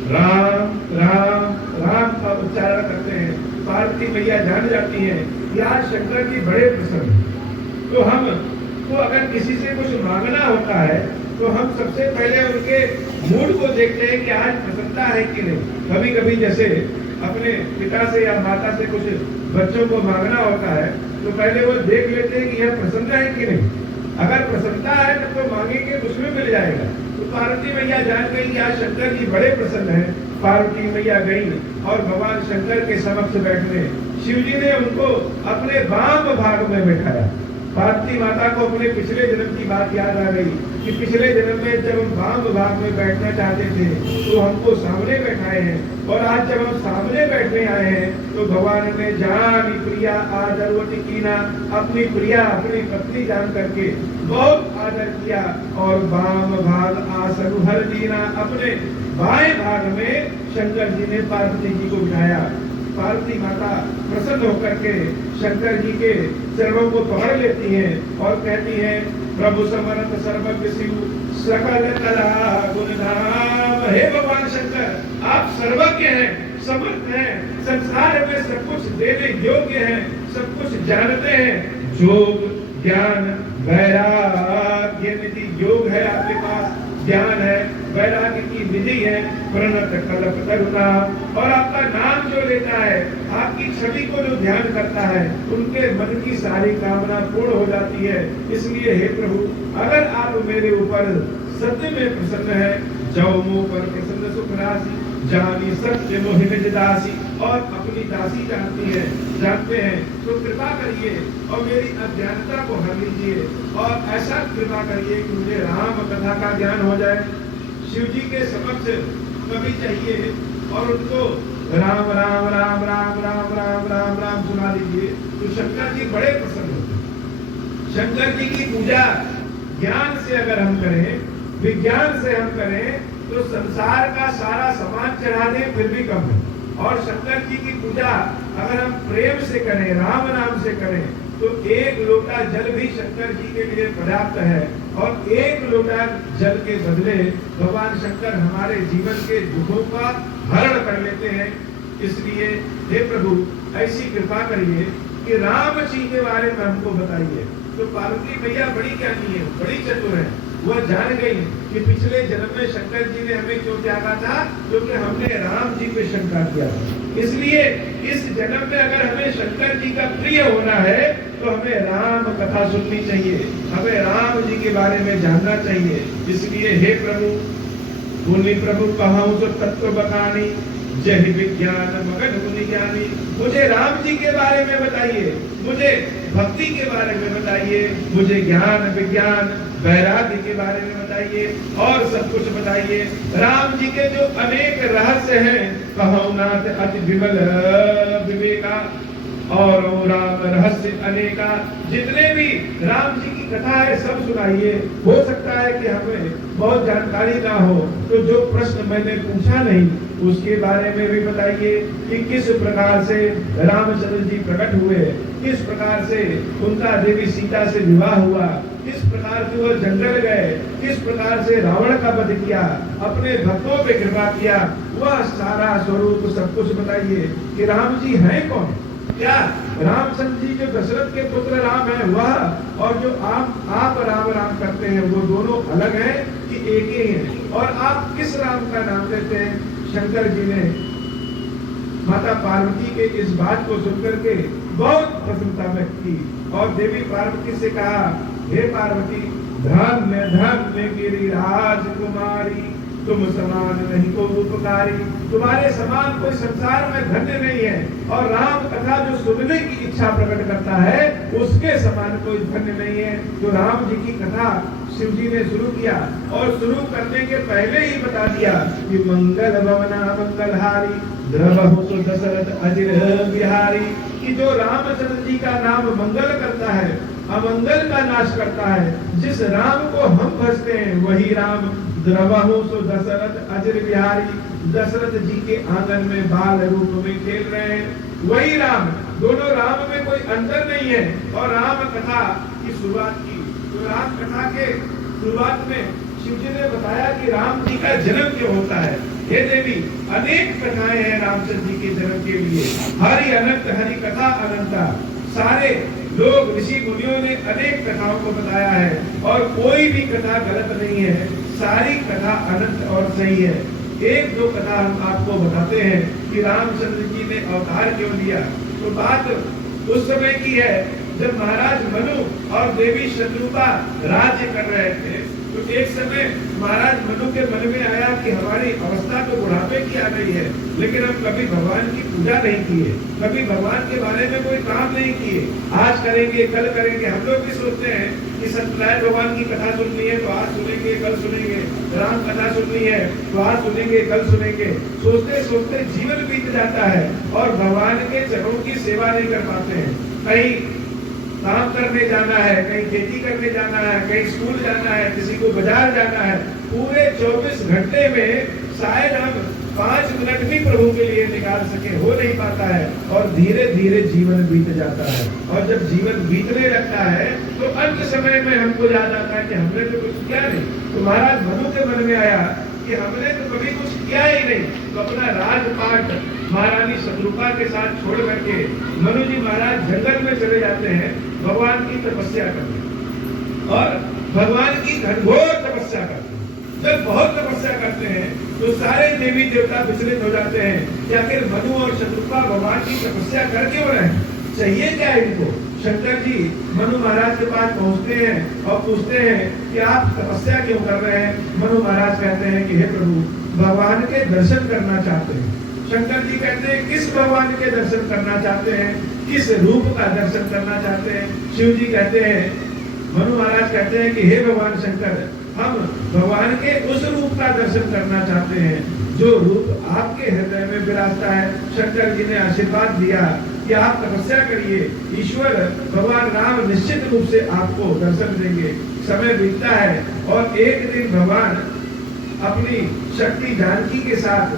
राम राम राम का उच्चारण करते हैं। पार्वती मैया जान जाती है कि आज शंकर जी बड़े प्रसन्न हैं। तो हम तो अगर किसी से कुछ मांगना होता है तो हम सबसे पहले उनके मूड को देखते हैं कि आज प्रसन्नता है कि नहीं। कभी कभी जैसे अपने पिता से या माता से कुछ बच्चों को मांगना होता है तो पहले वो देख लेते हैं कि यह प्रसन्न है कि नहीं। अगर प्रसन्नता है तो मांगेंगे उसमें मिल जाएगा। तो पार्वती मैया जान गई कि आज शंकर जी बड़े प्रसन्न हैं। पार्वती मैया गई और भगवान शंकर के समक्ष बैठने शिव जी ने उनको अपने वाम भाग में बैठाया। पार्वती माता को अपने पिछले जन्म की बात याद आ गई कि पिछले जन्म में जब हम वाम भाग में बैठना चाहते थे तो हमको सामने बैठाए हैं, और आज जब हम सामने बैठने आए हैं तो भगवान ने जान प्रिया आदरवती कीना, अपनी प्रिया अपनी पत्नी जान करके बहुत आदर किया और वाम भाग आसन हर दीना, अपने बाएं भाग में शंकर जी ने पार्वती जी को बिठाया। पार्वती माता प्रसन्न होकर के शंकर जी के चरणों को पकड़ लेती हैं और कहती हैं, प्रभु समर्थ सर्वज्ञ शिव सकल कला गुण धाम। हे भगवान शंकर, आप सर्वज्ञ हैं, समर्थ हैं, संसार में सब कुछ देने योग्य हैं, सब कुछ जानते हैं। योग ज्ञान वैराग्य निधि, योग है आपके पास, ज्ञान है, वैराग्य की विधि है, प्रणत कल्प करुणा, और आपका नाम जो लेता है, आपकी छवि को जो ध्यान करता है, उनके मन की सारी कामना पूर्ण हो जाती है। इसलिए हे प्रभु, अगर आप मेरे ऊपर सत्य में प्रसन्न है, जाओ मुँह पर प्रसन्न सुख राशि, जानी सत्य मोहि निज दासी, और अपनी दासी जानते हैं तो कृपा करिए और मेरी अज्ञानता को हर लीजिए, और ऐसा कृपा करिए कि मुझे राम कथा का ज्ञान हो जाए। शिव जी के समक्ष कभी चाहिए और उनको राम राम राम राम राम राम राम राम सुना दीजिए तो शंकर जी बड़े प्रसन्न होते हैं। शंकर जी की पूजा ज्ञान से अगर हम करें, विज्ञान से हम करें, तो संसार का सारा सामान चढ़ा दें फिर भी कम है। और शंकर जी की पूजा अगर हम प्रेम से करें, राम नाम से करें, तो एक लोटा जल भी शंकर जी के लिए पर्याप्त है। और एक लोटा जल के बदले भगवान शंकर हमारे जीवन के दुखों का हरण कर लेते हैं। इसलिए हे प्रभु, ऐसी कृपा करिए कि राम जी के बारे में हमको बताइए। तो पार्वती मैया बड़ी ज्ञानी है, बड़ी चतुर है, वह जान गई कि पिछले जन्म में शंकर जी ने हमें क्यों त्यागा था, क्योंकि हमने राम जी पे शंका किया था। इसलिए इस जन्म में अगर हमें शंकर जी का प्रिय होना है तो हमें राम कथा सुननी चाहिए, हमें राम जी के बारे में जानना चाहिए। इसलिए हे प्रभु, मुनि प्रभु कहूँ तो तत्व बखानी, जय विज्ञान मगन मुनि ज्ञानी। मुझे राम जी के बारे में बताइए, मुझे भक्ति के बारे में बताइए, मुझे ज्ञान विज्ञान वैराग्य के बारे में बताइए, और सब कुछ बताइए। राम जी के जो अनेक रहस्य हैं, कहो नाथ अति विमल विवेका, और राम रहस्य अनेका, जितने भी राम जी की कथा है सब सुनाइए। हो सकता है कि हमें बहुत जानकारी ना हो, तो जो प्रश्न मैंने पूछा नहीं उसके बारे में भी बताइए कि किस प्रकार से रामचंद्र जी प्रकट हुए, किस प्रकार से उनका देवी सीता से विवाह हुआ, किस प्रकार से वो जंगल गए, किस प्रकार से रावण का वध किया, अपने भक्तों पे कृपा किया, वह सारा स्वरूप सब कुछ बताइए कि राम जी हैं कौन। क्या रामचंद्र जी जो दशरथ के पुत्र राम है वह, और जो आप राम राम करते हैं वो दोनों अलग हैं कि एक ही हैं। और आप किस राम का नाम लेते हैं। शंकर जी ने माता पार्वती के इस बात को सुनकर के बहुत प्रसन्नता व्यक्त की और देवी पार्वती से कहा, हे पार्वती, धन्य गिरिराज कुमारी, तुम समान नहीं को उपकारी। तुम्हारे समान कोई संसार में धन्य नहीं है, और राम कथा जो सुनने की इच्छा प्रकट करता है उसके समान कोई धन्य नहीं है। तो राम जी की कथा शिव जी ने शुरू किया, और शुरू करने के पहले ही बता दिया कि मंगल भवना मंगलहारी, द्रवहु तो दशरथ अजिर बिहारी, कि जो रामचंद्र जी का नाम मंगल करता है, अमंगल का नाश करता है। जिस राम को हम भजते हैं वही राम द्रवहु सो दशरथ अजिर बिहारी, दशरथ जी के आंगन में बाल रूप में खेल रहे हैं वही राम। दोनों राम में कोई अंतर नहीं है। और राम कथा की शुरुआत की, तो राम कथा के शुरुआत में शिव जी ने बताया कि राम जी का जन्म क्यों होता है। हे देवी, अनेक कथाएं हैं रामचंद्र जी के जन्म के लिए, हरि अनंत हरि कथा अनंता। सारे लोग ऋषि मुनियों ने अनेक कथाओं को बताया है, और कोई भी कथा गलत नहीं है, सारी कथा अनंत और सही है। एक दो कथा हम आपको बताते हैं कि रामचंद्र जी ने अवतार क्यों लिया। तो बात उस समय की है जब महाराज मनु और देवी शत्रुपा राज्य कर रहे थे। तो एक समय महाराज मनु के मन में आया कि हमारी अवस्था तो बुढ़ापे की आ गई है, लेकिन हम कभी भगवान की पूजा नहीं किए, कभी भगवान के बारे में कोई काम नहीं किए। आज करेंगे, कल करेंगे। हम लोग भी सोचते हैं कि सत्यनारायण भगवान की कथा सुननी है तो आज सुनेंगे, कल सुनेंगे, राम कथा सुननी है तो आज सुनेंगे, कल सुनेंगे। सोचते सोचते जीवन बीत जाता है और भगवान के चरणों की सेवा नहीं कर पाते हैं। कहीं काम करने जाना है, कहीं खेती करने जाना है, कहीं स्कूल जाना है, किसी को बाजार जाना है, पूरे 24 घंटे में शायद हम 5 मिनट भी प्रभु के लिए निकाल सके, हो नहीं पाता है। और धीरे धीरे जीवन बीत जाता है, और जब जीवन बीतने लगता है तो अंत समय में हमको याद आता है कि हमने तो कुछ किया नहीं। तो महाराज मनु के मन में आया कि हमने तो कभी कुछ किया ही नहीं। तो अपना राजपाट महारानी शत्रुपा के साथ छोड़ करके मनु जी महाराज जंगल में चले जाते हैं भगवान की तपस्या करने, और भगवान की घनघोर तपस्या करते हैं। जब बहुत तपस्या करते हैं तो सारे देवी देवता विचलित हो जाते हैं कि आखिर मनु और शत्रुपा भगवान की तपस्या कर क्यों रहे हैं, चाहिए क्या इनको। शंकर जी मनु महाराज के पास पहुंचते हैं और पूछते हैं कि आप तपस्या क्यों कर रहे हैं। मनु महाराज कहते हैं कि हे प्रभु, भगवान के दर्शन करना चाहते हैं। शंकर जी कहते हैं किस भगवान के दर्शन करना चाहते हैं, किस रूप का दर्शन करना चाहते हैं। शिव जी कहते हैं, मनु महाराज कहते हैं कि हे भगवान शंकर, हम भगवान के उस रूप का दर्शन करना चाहते हैं जो रूप आपके हृदय में विराजता है। शंकर जी ने आशीर्वाद दिया कि आप तपस्या करिए, ईश्वर भगवान राम निश्चित रूप से आपको दर्शन देंगे। समय बीतता है और एक दिन भगवान अपनी शक्ति जानकी के साथ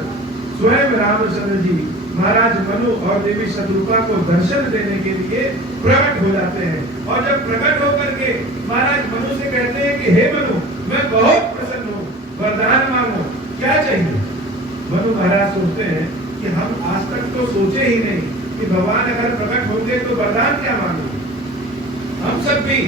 स्वयं रामचंद्र जी महाराज मनु और देवी शत्रुपा को दर्शन देने के लिए प्रकट हो जाते हैं। और जब प्रकट होकर के महाराज मनु से कहते हैं कि हे मनु, मैं बहुत प्रसन्न हूँ, वरदान मांगो, क्या चाहिए। मनु महाराज सोचते हैं कि हम आज तक तो सोचे ही नहीं कि भगवान अगर प्रकट होंगे तो वरदान क्या मांगो। हम सब भी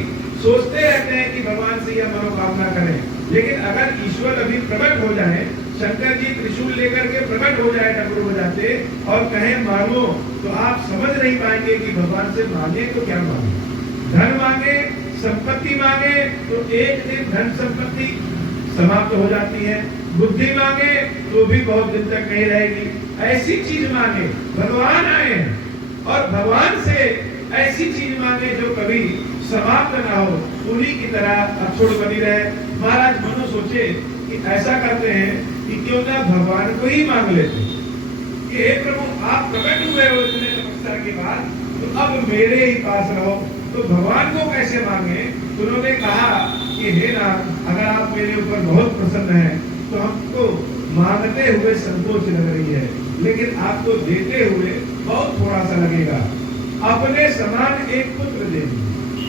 सोचते रहते हैं कि भगवान से यह मनोकामना करें, लेकिन अगर ईश्वर अभी प्रकट हो जाए, शंकर जी त्रिशूल लेकर के प्रकट हो जाए डमरू बजाते और कहें मांगो, तो आप समझ नहीं पाएंगे कि भगवान से मांगे तो क्या मांगे। धन मांगे, संपत्ति मांगे तो एक दिन धन संपत्ति समाप्त हो जाती है। बुद्धि मांगे तो भी बहुत दिन तक नहीं रहेगी। ऐसी चीज मांगे, भगवान आए और भगवान से ऐसी चीज मांगे जो कभी समाप्त ना हो, उन्हीं की तरह अक्षुण बनी रहे। महाराज मनु सोचे कि ऐसा करते हैं कि क्यों ना भगवान को ही मांग लेते कि हे प्रभु, आप प्रकट हुए हो इतने तपस्या के बाद, तो अब मेरे ही पास रहो। तो भगवान को कैसे मांगे। उन्होंने कहा कि हे नाथ, अगर आप मेरे ऊपर बहुत प्रसन्न हैं तो हमको मांगते हुए संकोच लग रही है, लेकिन आपको देते हुए बहुत थोड़ा सा लगेगा। अपने समान एक पुत्र दे दीजिए।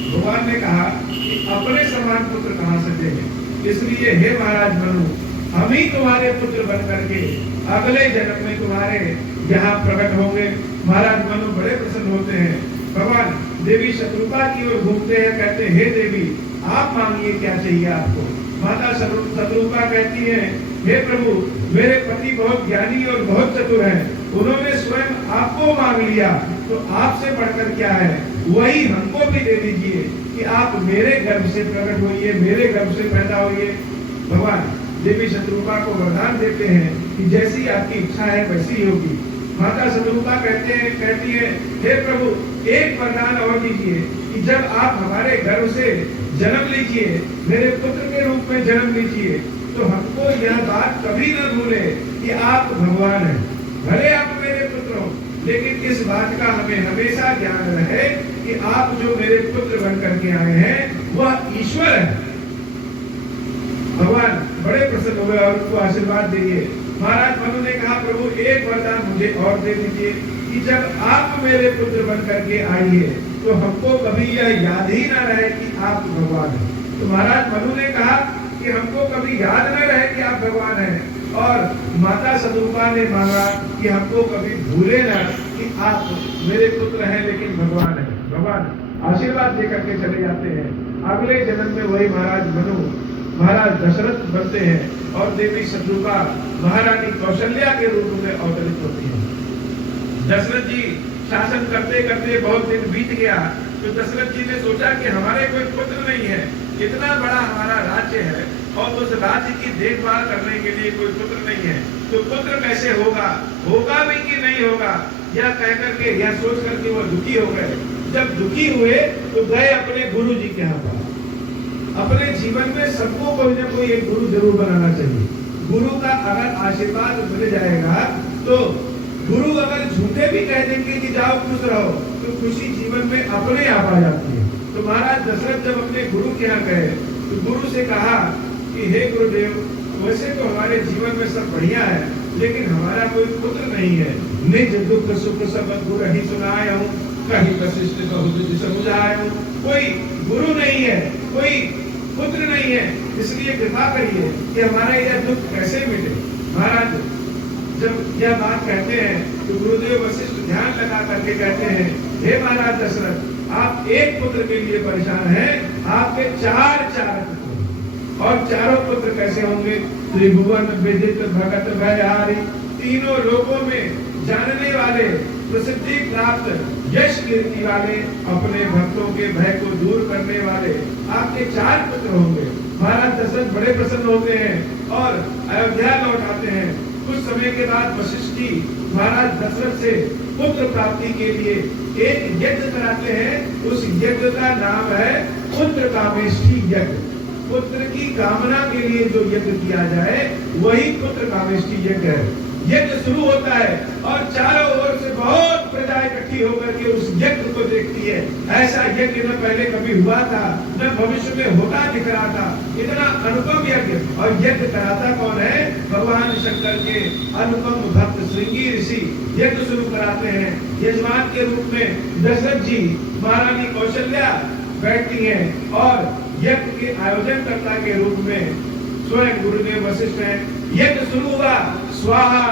भगवान ने कहा कि अपने समान पुत्र कहां से देंगे, इसलिए हे महाराज मनु, हम ही तुम्हारे पुत्र बन करके अगले जन्म में तुम्हारे यहाँ प्रकट होंगे। महाराज मनु बड़े प्रसन्न होते हैं। भगवान देवी शत्रुपा की ओर घूमते हैं, कहते हैं हे देवी, आप मांगिए क्या चाहिए आपको। माता शत्रुपा कहती है, हे प्रभु, मेरे पति बहुत ज्ञानी और बहुत चतुर हैं, उन्होंने स्वयं आपको मांग लिया, तो आपसे बढ़कर क्या है, वही हमको भी दे दीजिए कि आप मेरे गर्भ से प्रकट होइए, मेरे गर्भ से पैदा होइए। भगवान देवी शत्रुपा को वरदान देते हैं कि जैसी आपकी इच्छा है वैसी होगी। माता शत्रुपा कहती है, हे प्रभु, एक वरदान और दीजिए कि जब आप हमारे गर्भ से जन्म लीजिए, मेरे पुत्र के रूप में जन्म लीजिए, तो हमको यह बात कभी न भूले कि आप भगवान हैं। भले आप मेरे पुत्र हो, लेकिन इस बात का हमें हमेशा ज्ञान रहे कि आप जो मेरे पुत्र बन करके आए हैं वह ईश्वर है। भगवान बड़े प्रसन्न हुए और उनको आशीर्वाद दिए। महाराज मनु ने कहा, प्रभु एक वरदान मुझे और दे दीजिए कि जब आप मेरे पुत्र बन करके आइए तो हमको कभी यह याद ही ना रहे कि आप भगवान हैं। तो महाराज मनु ने कहा कि हमको कभी याद न रहे कि आप भगवान हैं, और माता शत्रुपा ने मांगा कि हमको कभी भूले ना कि आप मेरे पुत्र हैं लेकिन भगवान हैं। भगवान आशीर्वाद दे करके चले जाते हैं। अगले जन्म में वही महाराज मनु महाराज दशरथ बनते हैं और देवी शत्रुपा महारानी कौशल्या के रूप में अवतरित होती है। दशरथ जी शासन करते करते बहुत दिन बीत गया, तो दशरथ जी ने सोचा कि हमारे कोई पुत्र नहीं है, इतना बड़ा हमारा राज्य है और उस राज्य की देखभाल करने के लिए कोई पुत्र नहीं है, तो पुत्र कैसे होगा, होगा भी कि नहीं होगा, यह कह करके, यह सोच करके वो दुखी हो गए। जब दुखी हुए तो गए अपने गुरु जी के यहाँ पर। अपने जीवन में सबको कोई ना कोई एक गुरु जरूर बनाना चाहिए। गुरु का अगर आशीर्वाद मिल जाएगा तो गुरु अगर झूठे भी कह देंगे कि जाओ खुश रहो, तो खुशी जीवन में अपने आप आ जाती है। तो महाराज दशरथ जब अपने गुरु के यहाँ गए तो गुरु से कहा कि हे गुरुदेव, वैसे तो हमारे जीवन में सब बढ़िया है, लेकिन हमारा कोई पुत्र नहीं है। निज दुख सुख सब गुरु ही सुनाया हूँ, कहीं वशिष्ठ बहुत समझाया हूँ। कोई गुरु नहीं है, कोई पुत्र नहीं है, इसलिए कृपा करिए कि हमारा यह दुख कैसे मिटे। महाराज जब यह बात कहते हैं तो गुरुदेव वशिष्ठ ध्यान लगा करके कहते हैं, हे महाराज दशरथ, आप एक पुत्र के लिए परेशान हैं, आपके चार पुत्र, और चारों पुत्र कैसे होंगे? त्रिभुवन विदित भगत भयहारी, तीनों लोगों में जानने वाले, प्रसिद्धि प्राप्त, यश कीर्ति वाले, अपने भक्तों के भय को दूर करने वाले आपके चार पुत्र होंगे। महाराज दशरथ बड़े प्रसन्न होते हैं और अयोध्या लौट आते हैं। कुछ समय के बाद वशिष्ठ जी महाराज दशरथ से पुत्र प्राप्ति के लिए एक यज्ञ कराते हैं। उस यज्ञ का नाम है पुत्र कामेष्टि यज्ञ। पुत्र की कामना के लिए जो यज्ञ किया जाए वही पुत्र कामेष्टि यज्ञ है। यज्ञ शुरू होता है और चारों ओर से बहुत प्रजा इकट्ठी होकर के उस यज्ञ को देखती है। ऐसा यज्ञ न पहले कभी हुआ था, न भविष्य में होता दिख रहा था। इतना अनुपम यज्ञ, और यज्ञ कराता कौन है? भगवान शंकर के अनुपम भक्त श्रृंगी ऋषि यज्ञ शुरू कराते हैं। यजमान के रूप में दशरथ जी, महारानी कौशल्या बैठती हैं और यज्ञ के आयोजन कर्ता के रूप में स्वयं गुरुदेव वशिष्ठ हैं। यज्ञ शुरू हुआ, स्वाहा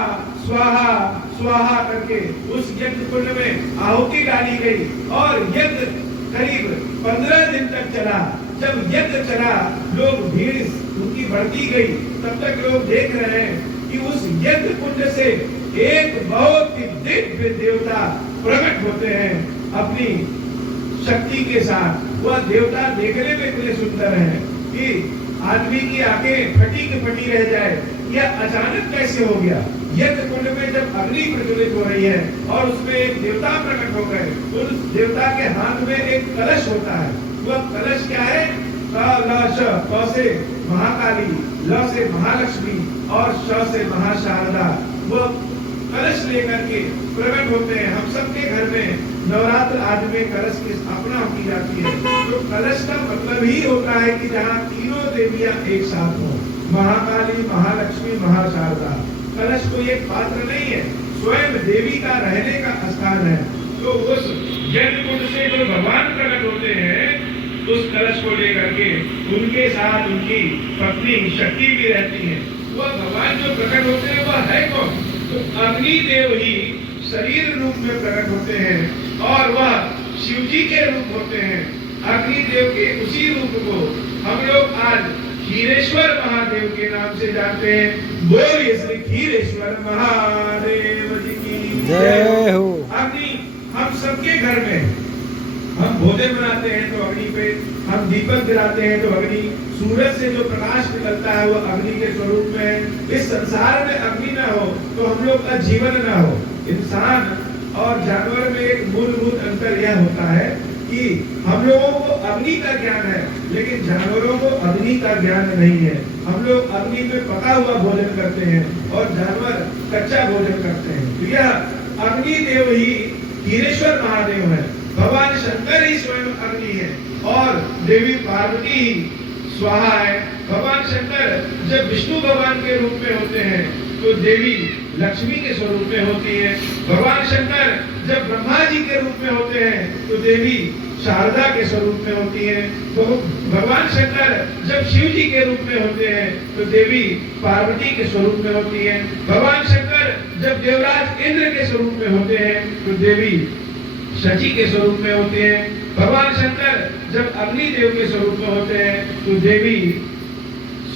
स्वाहा स्वाहा करके उस यज्ञ कुंड में आहुति डाली गई और यज्ञ करीब 15 दिन तक चला। जब यज्ञ चला, लोग भीड़ उनकी बढ़ती गई, तब तक लोग देख रहे हैं कि उस यज्ञ कुंड से एक बहुत ही दिव्य देवता प्रकट होते हैं अपनी शक्ति के साथ। वह देवता देखने में इतने सुंदर है कि आदमी की आंखें फटी की फटी रह जाए। यह अचानक कैसे हो गया? यज्ञ कुंड में जब अग्नि प्रज्वलित हो रही है और उसमें एक देवता प्रकट हो गए, उस देवता के हाथ में एक कलश होता है। वह कलश क्या है? क से महाकाली, ल से महालक्ष्मी और श से महाशारदा। वह कलश लेकर के प्रकट होते हैं। हम सबके घर में नवरात्र आदि में कलश की स्थापना की जाती है। तो कलश का मतलब ही होता है कि जहाँ तीनों देवियां एक साथ हो, महाकाली, महालक्ष्मी, महाशारदा। कलश कोई एक पात्र नहीं है, स्वयं देवी का रहने का स्थान है। तो उस यज्ञ कुंड से जो भगवान प्रकट होते हैं, उस कलश को लेकर के उनके साथ उनकी पत्नी शक्ति भी रहती है। वह भगवान जो प्रकट होते हैं वह है कौन? तो अग्निदेव ही शरीर रूप में प्रकट होते हैं और वह शिव जी के रूप होते हैं। अग्निदेव के उसी रूप को हम लोग आज खीरेश्वर महादेव के नाम से जानते हैं। बोलिए श्री खीरेश्वर महादेव जी की जय हो। अग्नि हम सबके घर में, हम भोजन बनाते हैं तो अग्नि पे, हम दीपक जलाते हैं तो अग्नि, सूरज से जो प्रकाश निकलता है वो अग्नि के स्वरूप में है। इस संसार में अग्नि न हो तो हम लोग का जीवन न हो। इंसान और जानवर में एक मूलभूत अंतर यह होता है कि हम लोगों को अग्नि का ज्ञान है, लेकिन जानवरों को अग्नि का ज्ञान नहीं है। हम लोग अग्नि में पका हुआ भोजन करते हैं और जानवर कच्चा भोजन करते हैं। तो यह अग्निदेव ही खीरेश्वर महादेव है। भगवान शंकर ही स्वयं अग्नि है और देवी पार्वती ही स्वाहा है। भगवान शंकर जब विष्णु भगवान के रूप में होते हैं तो देवी लक्ष्मी के स्वरूप में होती है। भगवान शंकर जब ब्रह्मा जी के रूप में होते हैं तो देवी शारदा के स्वरूप में होती है। तो भगवान शंकर जब शिव जी के रूप में होते हैं तो देवी पार्वती के स्वरूप में होती है। भगवान शंकर जब देवराज इंद्र के स्वरूप में होते हैं तो देवी शची के स्वरूप में होते हैं। भगवान शंकर जब अग्निदेव के स्वरूप में होते हैं तो देवी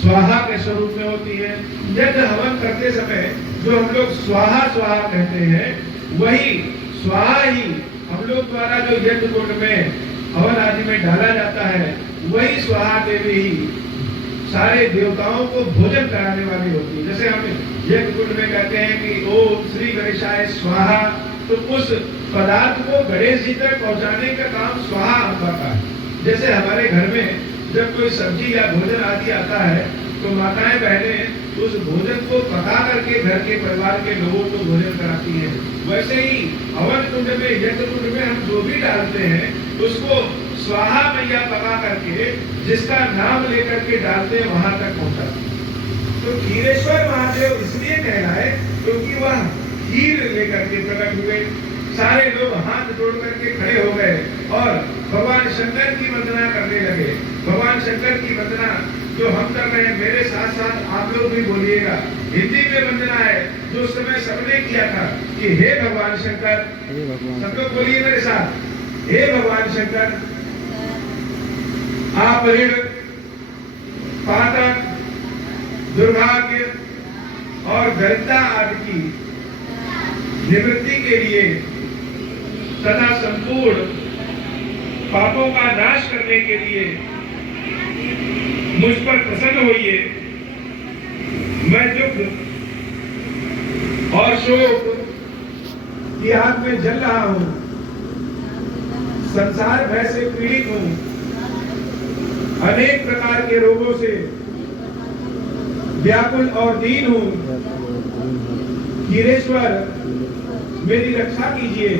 स्वाहा के स्वरूप में होती है। यज्ञ हवन करते समय जो हम लोग स्वाहा स्वाहा कहते हैं, वही स्वाहा ही हम लोग द्वारा जो यज्ञ कुंड में हवन आदि में डाला जाता है, वही स्वाहा देवी ही सारे देवताओं को भोजन कराने वाली होती है। जैसे हम यज्ञ कुंड में कहते हैं कि ओम श्री गणेशाय स्वाहा, तो उस पदार्थ को गणेश जी तक पहुंचाने का काम स्वाहा अम्बा का है। जैसे हमारे घर में जब कोई सब्जी या भोजन आदि आता है तो माताएं बहनें उस भोजन को पका करके घर के परिवार के लोगों को भोजन कराती हैं। वैसे ही हवन कुंड में, यज्ञ कुंड में हम जो भी डालते हैं उसको स्वाहा मैया पका करके जिसका नाम लेकर के डालते हैं वहां तक पहुंचाती है। तो खीरेश्वर महादेव इसलिए कहलाए क्योंकि वह खीर लेकर के प्रकट हुए। सारे लोग हाथ जोड़ करके खड़े हो गए और भगवान शंकर की वंदना करने लगे। भगवान शंकर की वंदना जो हम कर रहे हैं, मेरे साथ साथ आप लोग भी बोलिएगा। हिंदी में वंदना है जो उस समय सबने किया था कि हे भगवान शंकर। सब लोग बोलिए मेरे साथ, हे भगवान शंकर, आप ऋण, पातक, दुर्भाग्य और दरिद्रता आदि की निवृत्ति के लिए तथा संपूर्ण पापों का नाश करने के लिए मुझ पर प्रसन्न होइए। मैं दुख और शोक की आग में जल रहा हूं, संसार भय से पीड़ित हूं, अनेक प्रकार के रोगों से व्याकुल और दीन हूं। खीरेश्वर मेरी रक्षा कीजिए।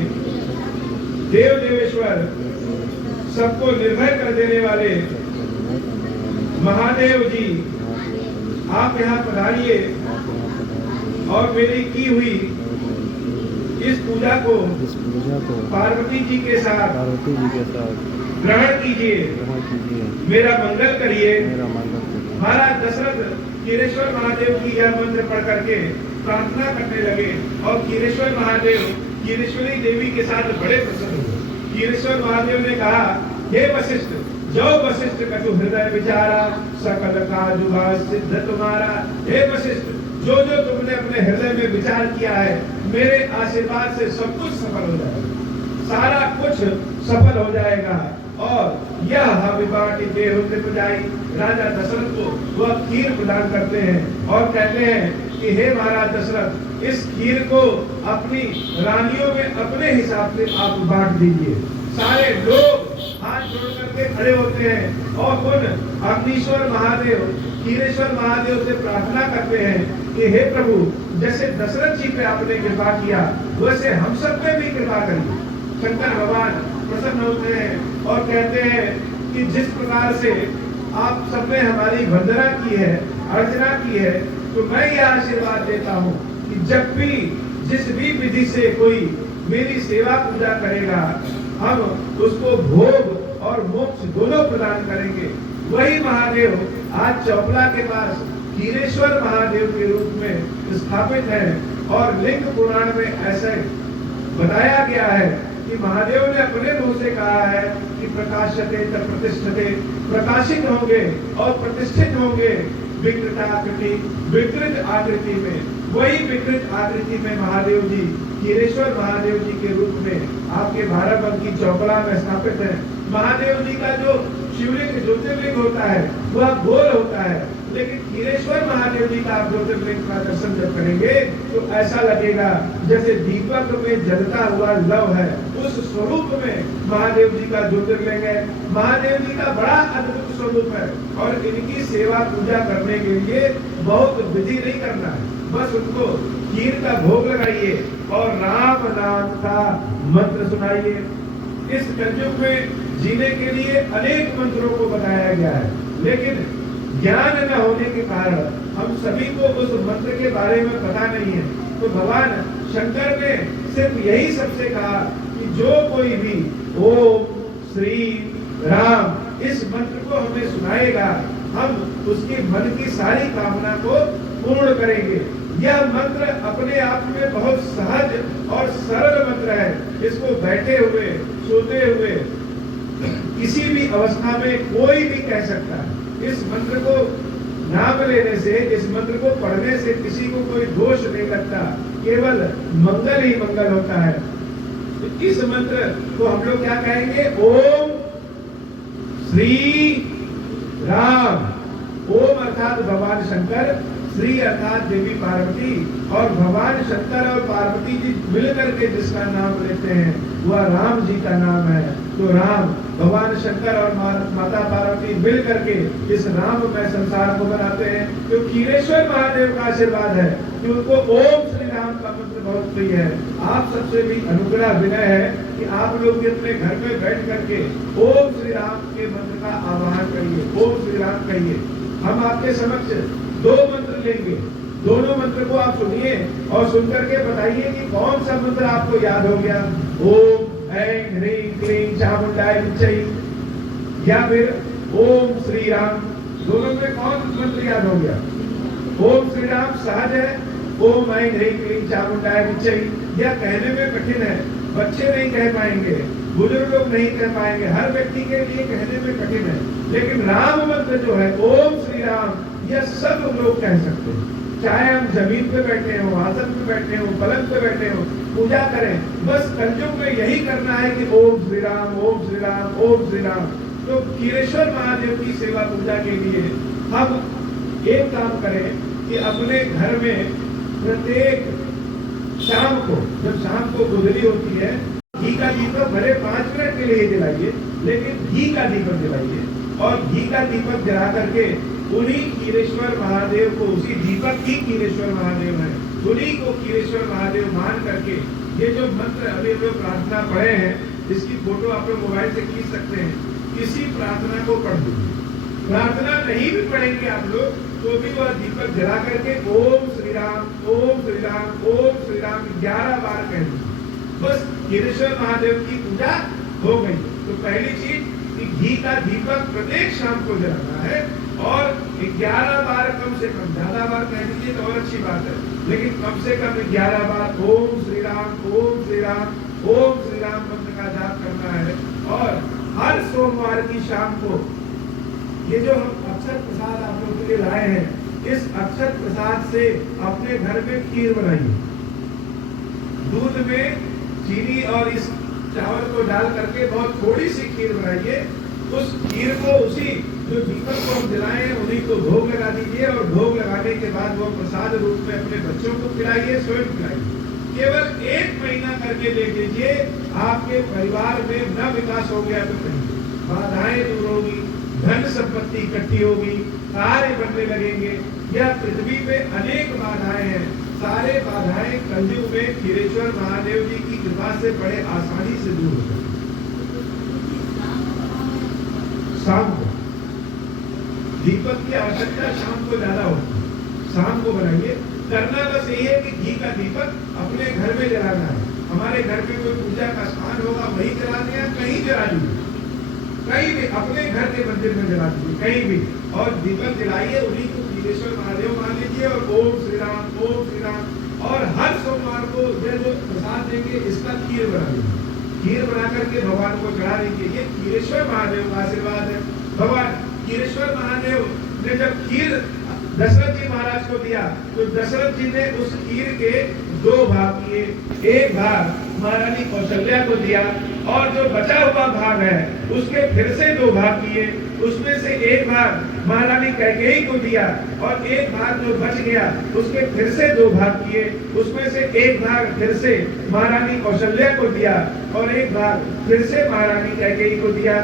देव देवेश्वर, सबको निर्भय कर देने वाले महादेव जी, आप यहाँ पधारिए और मेरी की हुई इस पूजा को पार्वती जी के साथ ग्रहण कीजिए, मेरा मंगल करिए। महाराज दशरथ खीरेश्वर महादेव की यह मंत्र पढ़ करके प्रार्थना करने लगे और खीरेश्वर महादेव खीरेश्वरी देवी के साथ बड़े प्रसन्न हुए। खीरेश्वर महादेव ने कहा, हे वशिष्ठ, जो वशिष्ठ कटु हृदय विचारा, सकल काजुगा सिद्ध तुम्हारा। हे वशिष्ठ, जो जो तुमने अपने हृदय में विचार किया है, मेरे आशीर्वाद से सब कुछ सफल हो जाएगा, सारा कुछ सफल हो जाएगा। और यह विवाह राजा दशरथ को वह खीर प्रदान करते हैं और कहते हैं कि हे महाराज दशरथ, इस खीर को अपनी रानियों में अपने हिसाब से आप बांट दीजिए। सारे लोग हाथ जोड़ करके खड़े होते हैं और उन अग्निश्वर महादेव खीरेश्वर महादेव से प्रार्थना करते हैं कि हे प्रभु, जैसे दशरथ जी पे आपने कृपा किया वैसे हम सब पे भी कृपा करिए। शंकर भगवान प्रसन्न होते हैं और कहते हैं कि जिस प्रकार से आप सबने हमारी वंदना की है, अर्चना की है, तो मैं यह आशीर्वाद देता हूँ कि जब भी जिस भी विधि से कोई मेरी सेवा पूजा करेगा, हम उसको भोग और मोक्ष दोनों प्रदान करेंगे। वही महादेव आज चौपला के पास खीरेश्वर महादेव के रूप में स्थापित है और लिंग पुराण में ऐसे बताया गया है कि महादेव ने अपने मुंह से कहा है कि प्रकाशते त प्रतिष्ठते, प्रकाशित होंगे और प्रतिष्ठित होंगे विकृत आकृति, विकृत आकृति में। वही विकृत आकृति में महादेव जी खीरेश्वर महादेव जी के रूप में आपके बाराबंकी चौपड़ा में स्थापित है। महादेव जी का जो शिवलिंग ज्योतिर्लिंग होता है वह गोल होता है, लेकिन खीरेश्वर महादेव जी का आप ज्योतिर्लिंग का दर्शन जब करेंगे तो ऐसा लगेगा जैसे दीपक में जलता हुआ लव है। उस स्वरूप में महादेव जी का ज्योतिर्लिंग है। महादेव जी का बड़ा अद्भुत स्वरूप है और इनकी सेवा पूजा करने के लिए बहुत विधि नहीं करना है, बस उनको खीर का भोग लगाइए और राम नाम का मंत्र सुनाइए। इस कलयुग में जीने के लिए अनेक मंत्रों को बताया गया है, लेकिन ज्ञान न होने के कारण हम सभी को उस मंत्र के बारे में पता नहीं है। तो भगवान शंकर ने सिर्फ यही सबसे कहा कि जो कोई भी ओम श्री राम इस मंत्र को हमें सुनाएगा, हम उसके मन की सारी कामना को पूर्ण करेंगे। यह मंत्र अपने आप में बहुत सहज और सरल मंत्र है। इसको बैठे हुए, सोते हुए, किसी भी अवस्था में कोई भी कह सकता है। इस मंत्र को नाम लेने से, इस मंत्र को पढ़ने से किसी को कोई दोष नहीं लगता, केवल मंगल ही मंगल होता है। तो इस मंत्र को हम लोग क्या कहेंगे? ओम श्री राम। ओम अर्थात भगवान शंकर, श्री अर्थात देवी पार्वती, और भगवान शंकर और पार्वती जी मिलकर के जिसका नाम लेते हैं वह राम जी का नाम है। तो राम भगवान शंकर और माता पार्वती मिल करके इस राममय संसार को बनाते हैं। तो क्षीरेश्वर महादेव का आशीर्वाद है कि उनको ओम श्री राम का मंत्र बहुत प्रिय है। आप सबसे भी अनुग्रह विनय है कि आप लोग भी अपने घर में बैठ करके ओम श्री राम के मंत्र का आह्वान करिए, ओम श्री राम कहिए। हम आपके समक्ष 2 मंत्र लेंगे, दोनों मंत्र को आप सुनिए और सुनकर के बताइए कि कौन सा मंत्र आपको याद हो गया। ओम ऐं ह्रीं क्लीं चामुंडाय विच्चै या फिर ओम श्री राम। दोनों में कौन मंत्र याद हो गया? ओम श्री राम सहज है, ओम ऐं ह्रीं क्लीं चामुंडाय विच्चै यह कहने में कठिन है, बच्चे नहीं कह पाएंगे, बुजुर्ग लोग नहीं कह पाएंगे, हर व्यक्ति के लिए कहने में कठिन है। लेकिन राम मंत्र जो है ओम श्री राम, यह सब लोग कह सकते हैं। चाहे हम जमीन पे बैठे हो, आसन पे बैठे हो, पलंग पे बैठे हो, पूजा करें, बस कलयुग में यही करना है कि ओम श्री राम, ओम श्री राम, ओम श्री राम। तो क्षीरेश्वर महादेव की सेवा पूजा के लिए हम एक काम करें कि अपने घर में प्रत्येक शाम को, जब शाम को गुजरी होती है, घी का दीपक भले 5 मिनट के लिए जलाइए, लेकिन घी का दीपक जलाइए और घी का दीपक जला करके उन्हीं क्षीरेश्वर महादेव को, उसी दीपक ही क्षीरेश्वर महादेव है, उन्हीं को क्षीरेश्वर महादेव मान करके ये जो मंत्र अभी हम लोग प्रार्थना पढ़े हैं, इसकी फोटो आप लोग मोबाइल से खींच सकते हैं, इसी प्रार्थना को पढ़ दीजिए। प्रार्थना नहीं भी पढ़ेंगे आप लोग तो भी वह दीपक जला करके ओम श्री राम, ओम श्री राम, ओम श्री राम 11 बार कह दीजिए। बस क्षीरेश्वर महादेव की पूजा हो गई। तो पहली चीज कि घी का दीपक प्रत्येक शाम को जलाना है और 11 बार, कम से कम, ज्यादा बार कह दीजिए तो और अच्छी बात है, लेकिन कम से कम 11 बार ओम श्री राम, ओम श्री राम, ओम श्री राम मंत्र का जाप करना है। और हर सोमवार की शाम को ये जो हम अक्षत प्रसाद आप लोगों के लिए लाए हैं, इस अक्षत प्रसाद से अपने घर में खीर बनाइए। दूध में चीनी और इस चावल को डाल करके बहुत थोड़ी सी खीर बनाइए। उस खीर को, उसी जो दीपक को हम जलाए हैं, उन्हीं को भोग लगा दीजिए और भोग लगाने के बाद वो प्रसाद रूप में अपने बच्चों को खिलाइए, स्वयं खिलाइए। केवल 1 महीना करके देख लीजिए, आपके परिवार में न विकास हो गया तो कहीं बाधाएं दूर होगी, धन संपत्ति इकट्ठी होगी, कार्य बनने लगेंगे। यह पृथ्वी पे अनेक बाधाएं हैं, सारे बाधाएं कलयुग में क्षीरेश्वर महादेव जी की कृपा से बड़े आसानी से दूर हो जाएंगे। शाम को दीपक की आवश्यकता शाम को ज्यादा होती है, शाम को बनाइए। करना बस यही है कि घी का दीपक अपने घर में जलाना है। हमारे घर में कोई पूजा का स्थान होगा वहीं जला दिया, कहीं जला दीजिए, कहीं भी अपने घर के मंदिर में जला दीजिए, कहीं भी, और दीपक जलाइए, उन्हीं को क्षीरेश्वर महादेव मान लीजिए और ओम श्री राम, ओम श्री राम। और हर सोमवार को ये जो प्रसाद देंगे इसका खीर बना दीजिए, खीर बना करके भगवान को चढ़ा दीजिए। ये क्षीरेश्वर महादेव का आशीर्वाद है। भगवान क्षीरेश्वर महादेव ने जब खीर दशरथ जी महाराज को दिया तो दशरथ जी ने उस खीर के 2 भाग किए। एक भाग महारानी कौशल्या को दिया और जो बचा हुआ भाग है उसके फिर से 2 भाग किए। उसमें से एक भाग महारानी कैकेयी को दिया और एक भाग जो बच गया उसके फिर से 2 भाग किए। उसमें से एक भाग फिर से महारानी कौशल्या को दिया और एक भाग फिर से महारानी कैकेयी को दिया।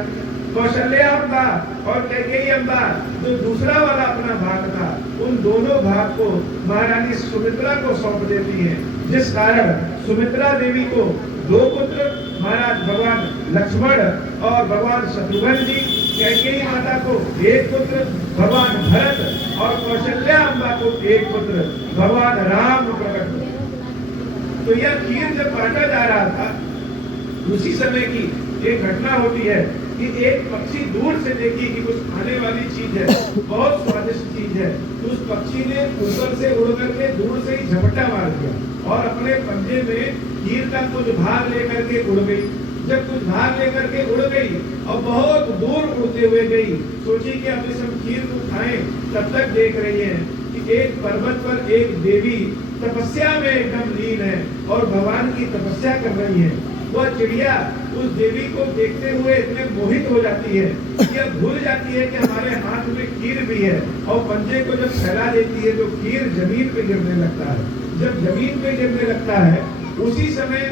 कौशल्या अम्बा और कैकेयी अम्बा जो दूसरा वाला अपना भाग था, उन दोनों भाग को महारानी सुमित्रा को सौंप देती है, जिस कारण सुमित्रा देवी को 2 पुत्र, महाराज भगवान लक्ष्मण और भगवान शत्रुघ्न जी, कैकेयी माता को 1 पुत्र भगवान भरत और कौशल्या अम्बा को 1 पुत्र भगवान राम प्रकट हुए। तो यह खीर जब बांटा जा रहा था, उसी समय की एक घटना होती है कि एक पक्षी दूर से देखी कि कुछ खाने वाली चीज है, बहुत स्वादिष्ट चीज है, तो उस पक्षी ने ऊपर से उड़ करके दूर से ही झपट्टा मार दिया और अपने पंजे में खीर का कुछ भाग लेकर के उड़ गई। जब कुछ भाग लेकर के उड़ गई और बहुत दूर उड़ते हुए गई, सोची कि अब इस हम खीर को खाएं, तब तक देख रही है कि एक पर्वत पर एक देवी तपस्या में एकदम लीन है और भगवान की तपस्या कर रही है। वह चिड़िया उस देवी को देखते हुए इतने मोहित हो जाती है कि अब भूल जाती है कि हमारे हाथ में खीर भी है और पंजे को जब फैला देती है तो खीर जमीन पे गिरने लगता है। जब जमीन पे गिरने लगता है उसी समय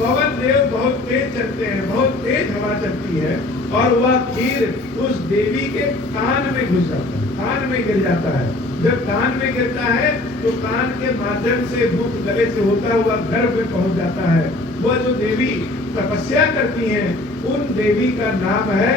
पवन देव बहुत तेज चलते हैं, बहुत तेज हवा चलती है और वह खीर उस देवी के कान में घुस जाता है, कान में गिर जाता है। जब कान में गिरता है तो कान के माध्यम से मुख गले से होता हुआ गर्भ में पहुंच जाता है। वह जो देवी तपस्या करती हैं, उन देवी का नाम है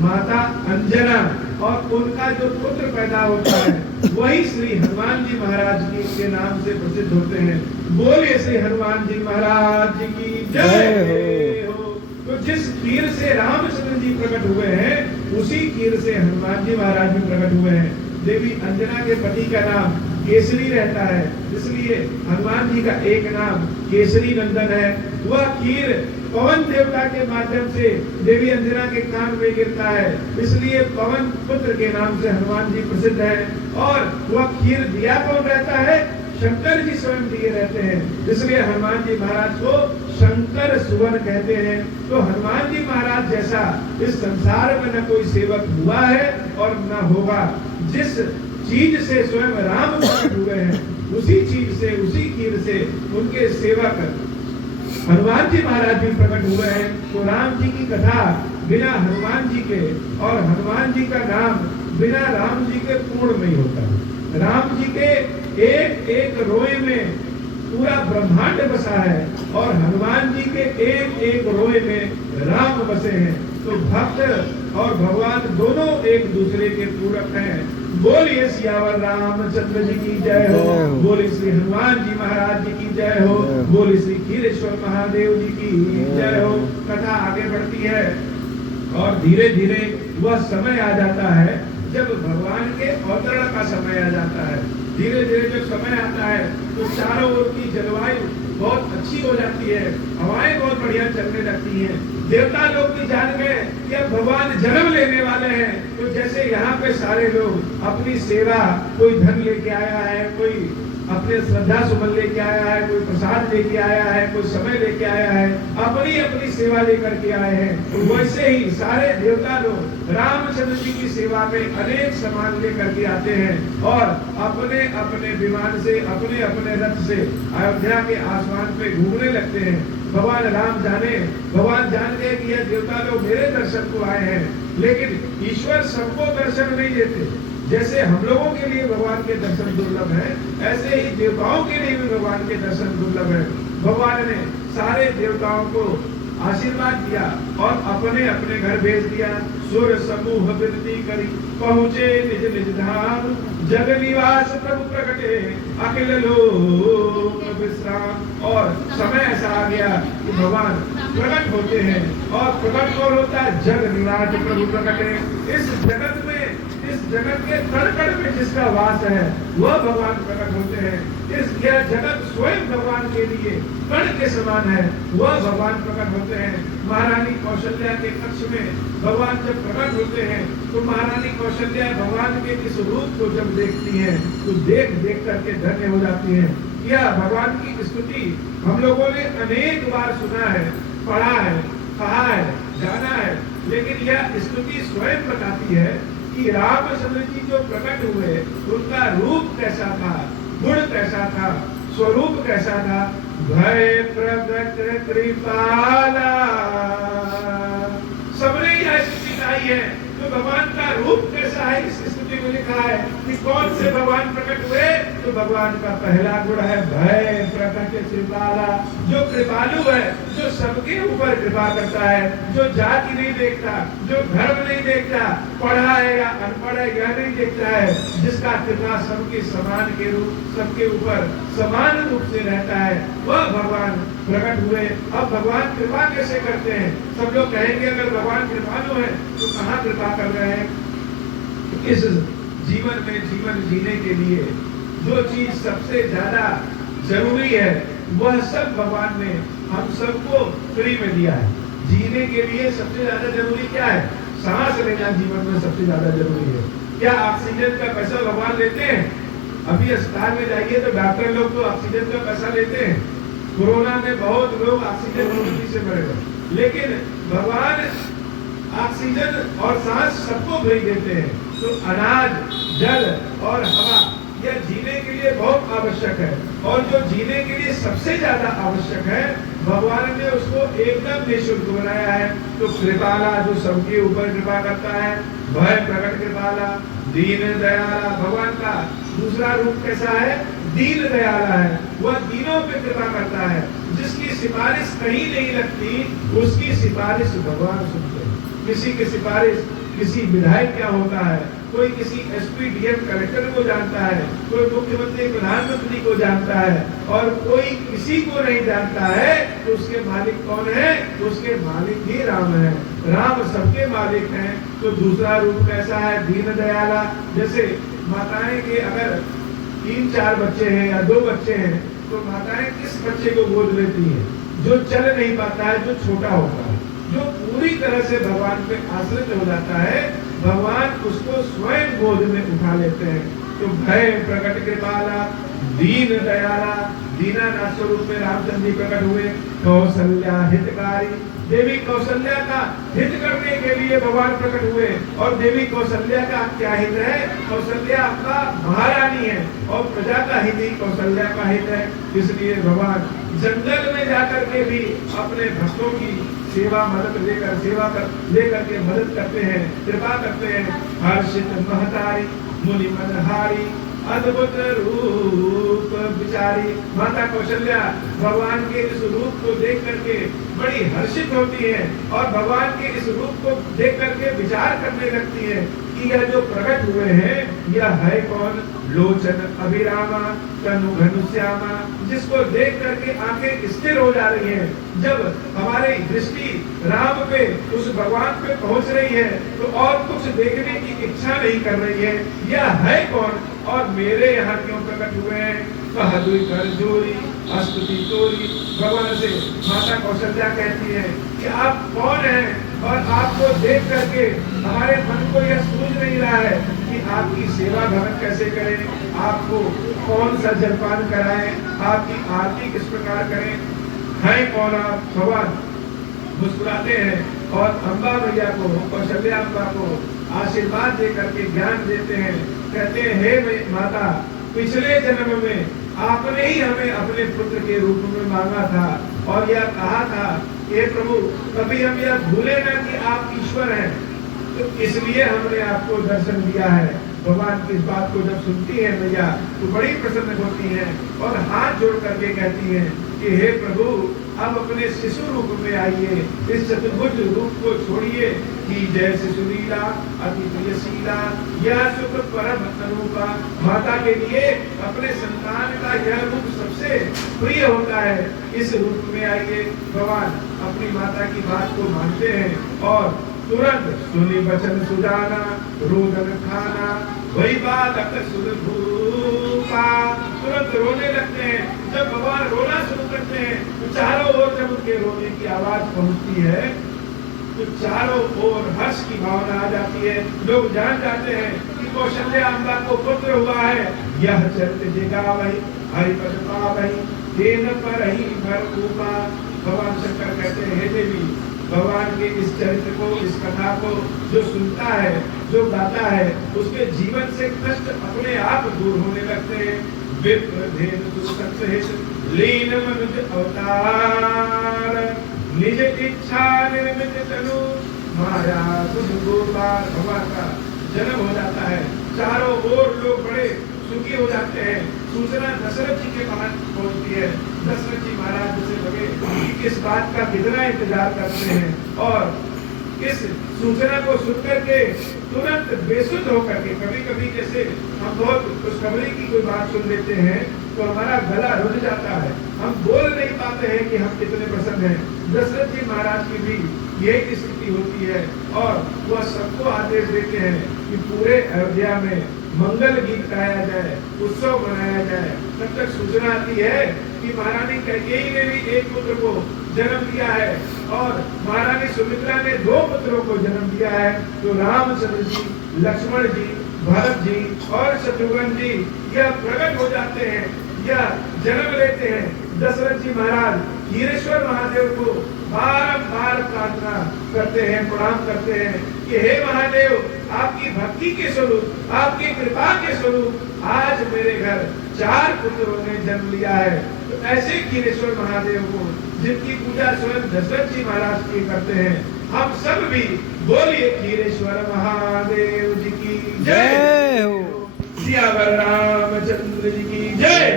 माता अंजना और उनका जो पुत्र पैदा होता है वही श्री हनुमान जी महाराज जी के नाम से प्रसिद्ध होते हैं। बोलिए श्री हनुमान जी महाराज जी की जय हो। तो जिस खीर से रामचंद्र जी प्रकट हुए हैं उसी खीर से हनुमान जी महाराज भी प्रकट हुए हैं। देवी अंजना के पति का नाम केसरी रहता है, इसलिए हनुमान जी का एक नाम केसरी नंदन है। वह खीर पवन देवता के माध्यम से देवी अंजना के कान में गिरता है, इसलिए पवन पुत्र के नाम से हनुमान जी प्रसिद्ध है। और वह खीर दिया कौन रहता है? शंकर जी स्वयं दिए रहते हैं, इसलिए हनुमान जी महाराज को शंकर सुवन कहते हैं। तो हनुमान जी महाराज जैसा इस संसार में न कोई सेवक हुआ है और न होगा। जिस चीज से स्वयं राम प्रकट हुए हैं उसी चीज से, उसी खीर से उनके सेवक हनुमान जी महाराज भी प्रकट हुए हैं। तो राम जी की कथा बिना हनुमान जी के और हनुमान जी का नाम बिना राम जी के पूर्ण नहीं होता। राम जी के एक एक रोए में पूरा ब्रह्मांड बसा है और हनुमान जी के एक एक रोए में राम बसे हैं। तो भक्त और भगवान दोनों एक दूसरे के पूरक हैं। बोलिए सियावर रामचंद्र जी की जय हो, बोलिए श्री हनुमान जी महाराज जी की जय हो, बोलिए श्री खीरेश्वर महादेव जी की जय हो। कथा आगे बढ़ती है और धीरे धीरे वह समय आ जाता है जब भगवान के अवतरण का समय आ जाता है। धीरे धीरे जब समय आता है तो चारों ओर की जलवायु बहुत अच्छी हो जाती है, हवाएं बहुत बढ़िया चलने लगती हैं। देवता लोग भी जान गए कि अब भगवान जन्म लेने वाले हैं। तो जैसे यहाँ पे सारे लोग अपनी सेवा, कोई धन लेके आया है, कोई अपने श्रद्धा सुमन लेके आया है, कोई प्रसाद लेके आया है, कोई समय लेके आया है, अपनी अपनी सेवा लेकर के आए हैं। तो वैसे ही सारे देवता लोग रामचंद्र जी की सेवा में अनेक सामान लेकर के आते हैं और अपने अपने विमान से, अपने अपने रथ से अयोध्या के आसमान पे घूमने लगते हैं। भगवान राम जाने, भगवान जान गए कि यह देवता लोग मेरे दर्शन को आए हैं, लेकिन ईश्वर सबको दर्शन नहीं देते। जैसे हम लोगों के लिए भगवान के दर्शन दुर्लभ है, ऐसे ही देवताओं के लिए भी भगवान के दर्शन दुर्लभ है। भगवान ने सारे देवताओं को आशीर्वाद दिया और अपने अपने घर भेज दिया। सुर समूह विनती करी पहुँचे निज निज धाम, जग निवास प्रभु प्रगटे अखिल लोक विश्राम। और समय ऐसा आ गया कि भगवान प्रकट होते हैं और प्रकट कौन होता है? जग निवास प्रभु प्रगटे। इस जगत में, इस जगत के कण कण में जिसका वास है वह भगवान प्रकट होते हैं। यह जगत स्वयं भगवान के लिए कण के समान है, वह भगवान प्रकट होते हैं। महारानी कौशल्या के कक्ष में भगवान जब प्रकट होते हैं तो महारानी कौशल्या भगवान के इस रूप को जब देखती हैं तो देख देख करके धन्य हो जाती हैं। यह भगवान की स्तुति हम लोगों ने अनेक बार सुना है, पढ़ा है, कहा है, जाना है, लेकिन यह स्तुति स्वयं बताती है कि रामचंद्र जी जो प्रकट हुए उनका रूप कैसा था, गुण कैसा था, स्वरूप कैसा था। भय प्रगट कृपाला, सबने यह स्तुति गाई है। तो भगवान का रूप कैसा है इस स्तुति में लिखा है कि कौन से भगवान प्रकट हुए। तो भगवान का पहला गुण है भय प्रगट कृपाला, जो कृपालु है, जो सबके ऊपर कृपा करता है, जो जाति नहीं देखता, जो धर्म नहीं देखता, पढ़ा है या अनपढ़ है यह नहीं देखता है, जिसका कृपा सबके समान के रूप, सबके ऊपर समान रूप से रहता है, वह भगवान प्रकट हुए। अब भगवान कृपा कैसे करते हैं? सब लोग कहेंगे अगर भगवान कृपालु है तो कहाँ कृपा कर रहे हैं? इस जीवन में जीवन जीने के लिए जो चीज सबसे ज्यादा जरूरी है वह सब भगवान ने हम सबको फ्री में दिया है। जीने के लिए सबसे ज्यादा जरूरी क्या है? सांस लेना जीवन में सबसे ज्यादा जरूरी है। क्या ऑक्सीजन का पैसा भगवान लेते हैं? अभी अस्पताल में जाइए तो डॉक्टर लोग तो ऑक्सीजन का पैसा लेते हैं। कोरोना में बहुत लोग ऑक्सीजन की से मरे गए, लेकिन भगवान ऑक्सीजन और सांस सबको फ्री देते हैं। तो अनाज, जल और हवा यह जीने के लिए बहुत आवश्यक है, और जो जीने के लिए सबसे ज्यादा आवश्यक है, भगवान ने उसको एकदम निःशुल्क बनाया है। तो कृपाला, जो सबके ऊपर कृपा करता है, भय प्रकट कृपाला, दीन दयाला। भगवान का दूसरा रूप कैसा है? दीन दयाला है। वह दीनों पे कृपा करता है। जिसकी सिफारिश कहीं नहीं लगती, उसकी सिफारिश भगवान सुनते हैं। किसी की सिफारिश, किसी विधायक क्या होता है, कोई किसी एसपी डीएम कलेक्टर को जानता है, कोई मुख्यमंत्री प्रधानमंत्री को जानता है, और कोई किसी को नहीं जानता है, तो उसके मालिक कौन है? उसके मालिक ही राम है। राम सबके मालिक हैं। तो दूसरा रूप कैसा है? दीन दयाला। जैसे माताएं के अगर 3-4 बच्चे हैं या 2 बच्चे हैं, तो माताएं किस बच्चे को गोद लेती हैं? जो चल नहीं पाता है, जो छोटा होता है, जो पूरी तरह से भगवान पे आश्रित हो जाता है, भगवान उसको स्वयं गोद में उठा लेते हैं। तो भय प्रकट कृपाला, दीन दयाला, दीनानाथ स्वरूप में रामचंद्र जी प्रकट हुए। कौशल्या हितकारी, देवी कौशल्या का हित करने के लिए भगवान प्रकट हुए। और देवी कौशल्या का क्या हित है? कौशल्या आपका महारानी है, और प्रजा का हित ही कौशल्या का हित है। इसलिए भगवान जंगल में जाकर के भी अपने भक्तों की मदद लेकर के मदद करते हैं, कृपा करते हैं। हर्षित महतारी, मुनि मनहारी, अद्भुत रूप विचारी। माता कौशल्या भगवान के इस रूप को देख करके बड़ी हर्षित होती है, और भगवान के इस रूप को देख करके विचार करने लगती है कि यह जो प्रकट हुए हैं, यह है कौन? लोचन अभिरामा, तनु घनुश्यामा, जिसको देख करके आंखें स्थिर हो जा रही हैं। जब हमारी दृष्टि राम पे, उस भगवान पे पहुंच रही है, तो और कुछ देखने की इच्छा नहीं कर रही है। यह है कौन और मेरे यहाँ क्यों प्रकट हुए हैं? कह दुई कर जोरी, स्तुति तोरी। भगवान से माता कौशल्या कहती है कि आप कौन हैं, और आपको देख करके हमारे मन को यह सूझ नहीं रहा है कि आपकी सेवा भवन कैसे करें, आपको कौन सा जलपान कराएं, आपकी आरती किस प्रकार करें। है कौन आप? भगवान मुस्कुराते हैं, और अम्बा मैया को, कौशल्या अम्बा को आशीर्वाद दे करके ज्ञान देते हैं। कहते हैं, हे माता, पिछले जन्म में आपने ही हमें अपने पुत्र के रूप में मांगा था, और यह कहा था, हे प्रभु, कभी हम यह भूले ना कि आप ईश्वर हैं, तो इसलिए हमने आपको दर्शन दिया है। भगवान की इस बात को जब सुनती है मैया, तो बड़ी प्रसन्न होती हैं, और हाथ जोड़ करके कहती हैं कि हे प्रभु, अब अपने शिशु रूप में आइए, इस चतुर्भुज रूप को छोड़िए। कि जय शिशुलीला अति प्रियशीला, यह सुख परम अनुपा। माता के लिए अपने संतान का यह रूप सबसे प्रिय होता है। इस रूप में आइए। भगवान अपनी माता की बात को मानते हैं, और तुरंत सुनी वचन सुजाना, रोदन खाना, वही बात सुरभूपा, तुरंत रोने लगते हैं। जब भगवान रोना शुरू करते हैं, तो चारों ओर जब उनके रोने की आवाज पहुंचती है, तो चारों ओर हर्ष की भावना आ जाती है। लोग जान जाते हैं कि कौशल्या अम्बा को पुत्र हुआ है। यह चरित्र जगा वही, हरिपद पावही, तेन पर ही भर ऊपा। भगवान शंकर कहते हैं, हे देवी, भगवान के इस चरित्र को, इस कथा को जो सुनता है, जो गाता है, उसके जीवन से कष्ट अपने आप दूर होने लगते हैं। विप्र भेद दुसहित लीन मनुज अवतार, निज इच्छा निर्मित तनु माया सुध गोपाल। भगवान का जन्म हो जाता है, चारों ओर लोग बड़े सुखी हो जाते हैं। सूचना दशरथ जी के पास पहुंचती है। दशरथ जी महाराज से लगे किस बात का कितना इंतजार करते हैं, और इस सूचना को सुनकर के तुरंत बेसुध होकर के, कभी कभी जैसे हम बहुत खुशखबरी की कोई बात सुन लेते हैं, तो हमारा गला रुझ जाता है, हम बोल नहीं पाते हैं कि हम कितने प्रसन्न हैं। दशरथ जी महाराज की भी यही स्थिति होती है, और वह सबको आदेश देते हैं कि पूरे अयोध्या में मंगल गीत गाया जाए, उत्सव मनाया जाए। तब तक सूचना आती है कि महारानी कैकेयी ने भी एक पुत्र को जन्म दिया है, और महारानी सुमित्रा ने 2 पुत्रों को जन्म दिया है। तो रामचंद्र जी, लक्ष्मण जी, भरत जी और शत्रुघ्न जी यह प्रकट हो जाते हैं, यह जन्म लेते हैं। दशरथ जी महाराज हीरेश्वर महादेव को बारंबार प्रार्थना करते हैं, प्रणाम करते हैं कि हे महादेव, आपकी भक्ति के स्वरूप, आपकी कृपा के स्वरूप आज मेरे घर 4 पुत्रों ने जन्म लिया है। तो ऐसे खीरेश्वर महादेव को, जिनकी पूजा स्वयं दशरथ जी महाराज की करते हैं, हम सब भी बोलिए खीरेश्वर महादेव जी की जय हो, सियावर रामचंद्र जी की जय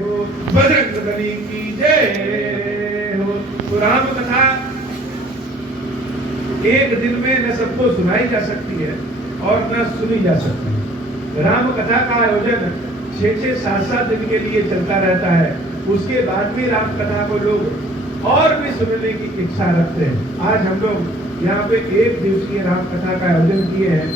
हो, बजरंगबली की जय हो। तो राम कथा एक दिन में न सबको सुनाई जा सकती है और न सुनी जा सकती है। राम कथा का आयोजन 6-6, 7-7 दिन के लिए चलता रहता है। उसके बाद भी राम कथा को लोग और भी सुनने की इच्छा रखते हैं। आज हम लोग यहाँ पे 1 दिवसीय राम कथा का आयोजन किए हैं।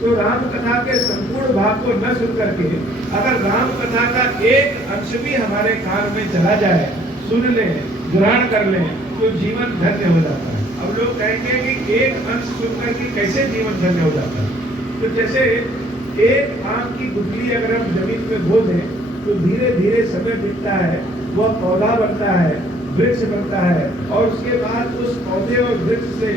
तो राम कथा के संपूर्ण भाग को न सुन करके अगर राम कथा का एक अंश भी हमारे कान में चला जाए, सुन लें, ग्रहण कर लें, तो जीवन धन्य हो जाता है। अब लोग कहेंगे कि एक अंश सुनकर के कैसे जीवन धन्य हो जाता है। तो जैसे एक आम की गुठली अगर हम जमीन में बो दें तो धीरे धीरे समय बीतता है, वह पौधा बनता है, वृक्ष बनता है, और उसके बाद उस पौधे और वृक्ष से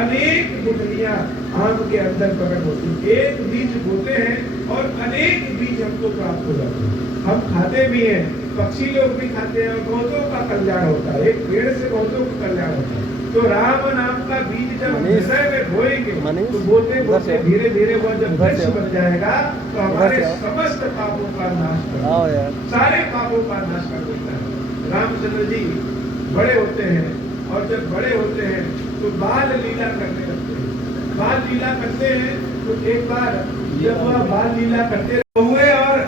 अनेक गुठलियां आम के अंदर प्रकट होती हैं। एक बीज बोते हैं और अनेक बीज हमको प्राप्त हो जाते हैं। हम खाते भी हैं, पक्षी लोग भी खाते हैं और बहुतों का कल्याण होता है। एक पेड़ से बहुतों का कल्याण होता है। तो राम नाम का बीज जब हृदय में बोएंगे तो बोते बोते धीरे धीरे वह जब वृक्ष बन जाएगा तो हमारे समस्त पापों का नाश कर देता है, सारे पापों का नाश कर देता है। रामचंद्र जी बड़े होते हैं और जब बड़े होते हैं तो बाल लीला करने लगते हैं। बाल लीला करते हैं तो एक बार जब वह बाल लीला करते हुए और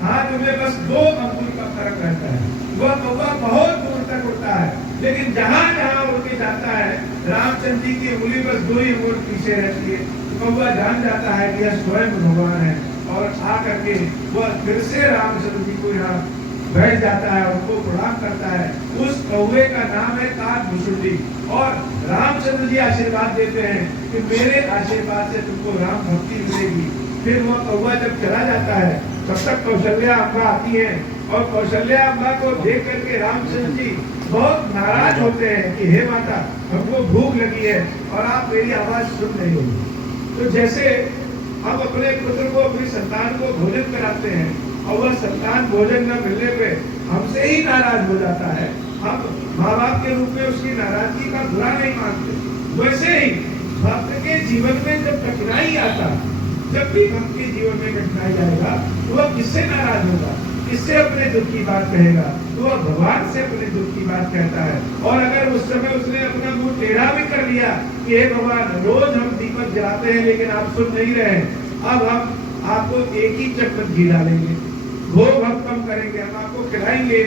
हाथ में बस 2 अंगुल का फर्क रहता है, वह कौवा बहुत दूर तक उड़ता है, लेकिन जहां जहां उड़ के जाता है रामचंद्र जी की उंगली बस 2 ही अंगुल पीछे रहती है। कौवा जान जाता है कि यह स्वयं भगवान है और आ करके वह फिर से रामचंद्र जी को यहाँ बैठ जाता है, उनको प्रणाम करता है। उस कौवे का नाम है काकभुसुंडी। और रामचंद्र जी आशीर्वाद देते हैं कि मेरे आशीर्वाद से तुमको राम भक्ति मिलेगी। फिर वह कौवा जब चला जाता है तब तक कौशल्या अम्बा आती है और कौशल्या अम्बा को देख करके रामचंद्र जी बहुत नाराज होते हैं कि हे माता, हमको भूख लगी है और आप मेरी आवाज सुन नहीं होगी। तो जैसे हम अपने पुत्र को, अपनी संतान को भोजन कराते हैं और वह संतान भोजन न मिलने पे हमसे ही नाराज हो जाता है, हम माँ बाप के रूप में उसकी नाराजगी का बुरा नहीं मानते, वैसे ही भक्त के जीवन में जब कठिनाई आता, जब भी भक्त के जीवन में कठिनाई आएगा तो वह किससे नाराज होगा, किससे अपने दुख की बात कहेगा, तो वह भगवान से अपने दुख की बात कहता है। और अगर उस समय उसने अपना मुंह टेढ़ा भी कर लिया कि हे भगवान, रोज हम दीपक जलाते हैं लेकिन आप सुन नहीं रहे, अब हम आपको एक ही चक्कर घी डालेंगे, भोग हम कम करेंगे, हम आपको खिलाएंगे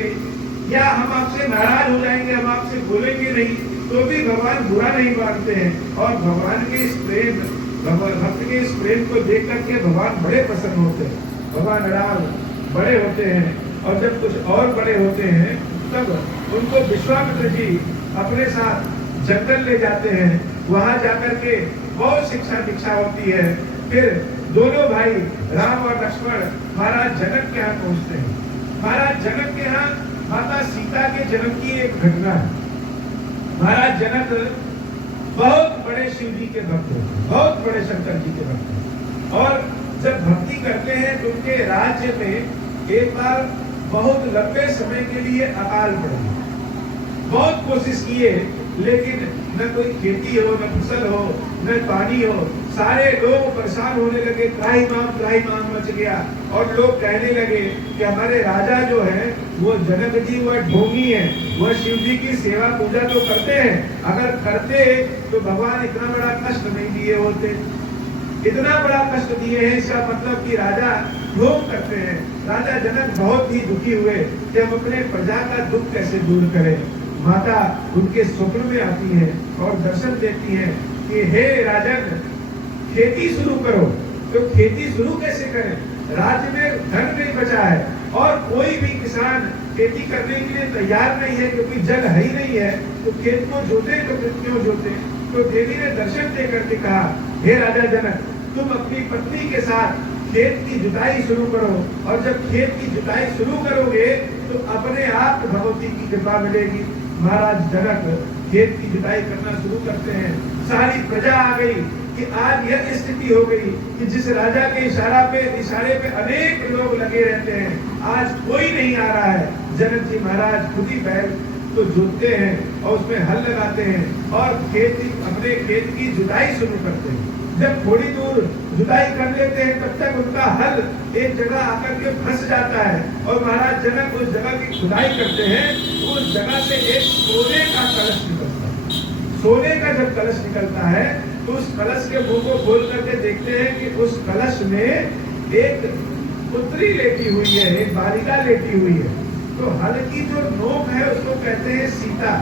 या हम आपसे नाराज हो जाएंगे, हम आपसे बोलेंगे नहीं, तो भी भगवान बुरा नहीं मानते हैं। और भगवान के इस प्रेम, भक्त के इस प्रेम को देख करके भगवान बड़े प्रसन्न होते हैं। भगवान राम बड़े होते हैं और जब कुछ और बड़े होते हैं तब उनको विश्वामित्र जी अपने साथ जंगल ले जाते हैं। वहां जाकर के बहुत शिक्षा दीक्षा होती है। फिर दोनों भाई राम और लक्ष्मण महाराज जनक के यहाँ पहुंचते हैं। महाराज जनक के यहाँ माता सीता के जन्म की एक घटना है। महाराज जनक बहुत बड़े शिव जी के भक्त हैं, बहुत बड़े शंकर जी के भक्त हैं, और जब भक्ति करते हैं तो उनके राज्य में एक बार बहुत लंबे समय के लिए अकाल पड़ गया। बहुत कोशिश किए लेकिन न कोई खेती हो, न फसल हो, न पानी हो, सारे लोग परेशान होने लगे, त्राहिमाम मच गया। और लोग कहने लगे कि हमारे राजा जो है वो जनक जी वह ढोंगी है, वह शिव जी की सेवा पूजा तो करते हैं, अगर करते तो भगवान इतना बड़ा कष्ट नहीं दिए होते, इतना बड़ा कष्ट दिए हैं, इसका मतलब कि राजा ढोंग करते हैं। राजा जनक बहुत ही दुखी हुए कि हम अपने प्रजा का दुख कैसे दूर करें। माता उनके स्वप्न में आती है और दर्शन देती है कि हे राजन, खेती शुरू करो। तो खेती शुरू कैसे करें, राज्य में धन नहीं बचा है और कोई भी किसान खेती करने के लिए तैयार नहीं है क्योंकि जल है ही नहीं है, तो खेत को जोते तो क्यों जोते। तो देवी ने दर्शन दे करके कहा, हे राजा जनक, तुम अपनी पत्नी के साथ खेत की जुताई शुरू करो, और जब खेत की जुताई शुरू करोगे तो अपने आप भगवती की कृपा मिलेगी। महाराज जनक खेत की जुताई करना शुरू करते हैं। सारी प्रजा आ गई कि आज यह स्थिति हो गई कि जिस राजा के इशारे पे अनेक लोग लगे रहते हैं, आज कोई नहीं आ रहा है। जनक जी महाराज खुद ही बैल तो जोतते हैं और उसमें हल लगाते हैं और अपने खेत की जुताई शुरू करते हैं। जब थोड़ी दूर जुताई कर लेते हैं तब तक उनका हल एक जगह आकर के फंस जाता है और महाराज जनक उस जगह की खुदाई करते हैं। उस जगह से एक सोने का कलश निकलता है। सोने का जब कलश निकलता है तो उस कलश के मुंह को खोल करके देखते हैं कि उस कलश में एक पुत्री लेटी हुई है, एक बालिका लेटी हुई है। तो हल की जो नोक है उसको कहते हैं सीता,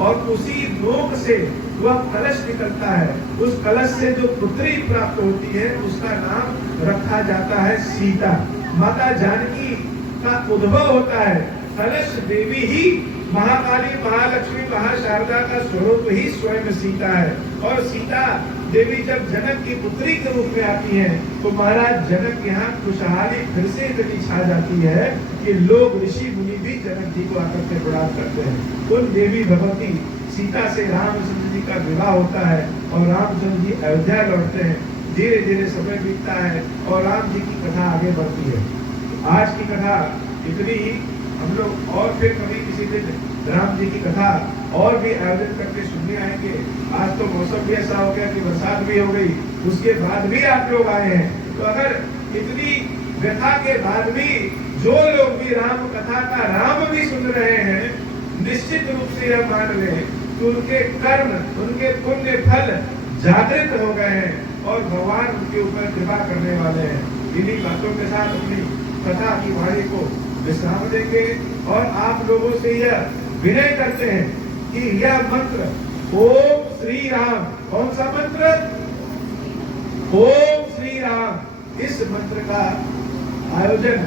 और उसी नोक से वह कलश निकलता है। उस कलश से जो पुत्री प्राप्त होती है उसका नाम रखा जाता है सीता। माता जानकी का उद्भव होता है। कलश देवी ही महाकाली, महालक्ष्मी, महाशारदा का स्वरूप ही स्वयं सीता है। और सीता देवी जब जनक की पुत्री के रूप में आती है तो महाराज जनक यहाँ खुशहाली फिर से इतनी छा जाती है कि लोग ऋषि मुनि भी जनक जी को आकर के प्रणाम करते हैं। उन देवी भगवती सीता से रामचंद्र जी का विवाह होता है और रामचंद्र जी अयोध्या लौटते हैं। धीरे धीरे समय बीतता है और राम जी की कथा आगे बढ़ती है। आज की कथा इतनी ही, हम लोग और फिर कभी किसी दिन राम जी की कथा और भी आयोजन करके सुनने आएंगे। आज तो मौसम भी ऐसा हो गया कि बरसात भी हो गई, उसके बाद भी आप लोग आए हैं। तो अगर इतनी व्यथा के बाद भी जो लोग भी राम कथा का राम भी सुन रहे हैं, निश्चित रूप से यह मान लें कि उनके कर्म, उनके पुण्य फल जागृत हो गए हैं और भगवान उनके ऊपर कृपा करने वाले हैं। इन्हीं बातों के साथ अपनी कथा की वाणी को विश्राम देंगे और आप लोगों से यह विनय करते हैं कि यह मंत्र ओम श्री राम, कौन सा मंत्र? ओम श्री राम, इस मंत्र का आयोजन,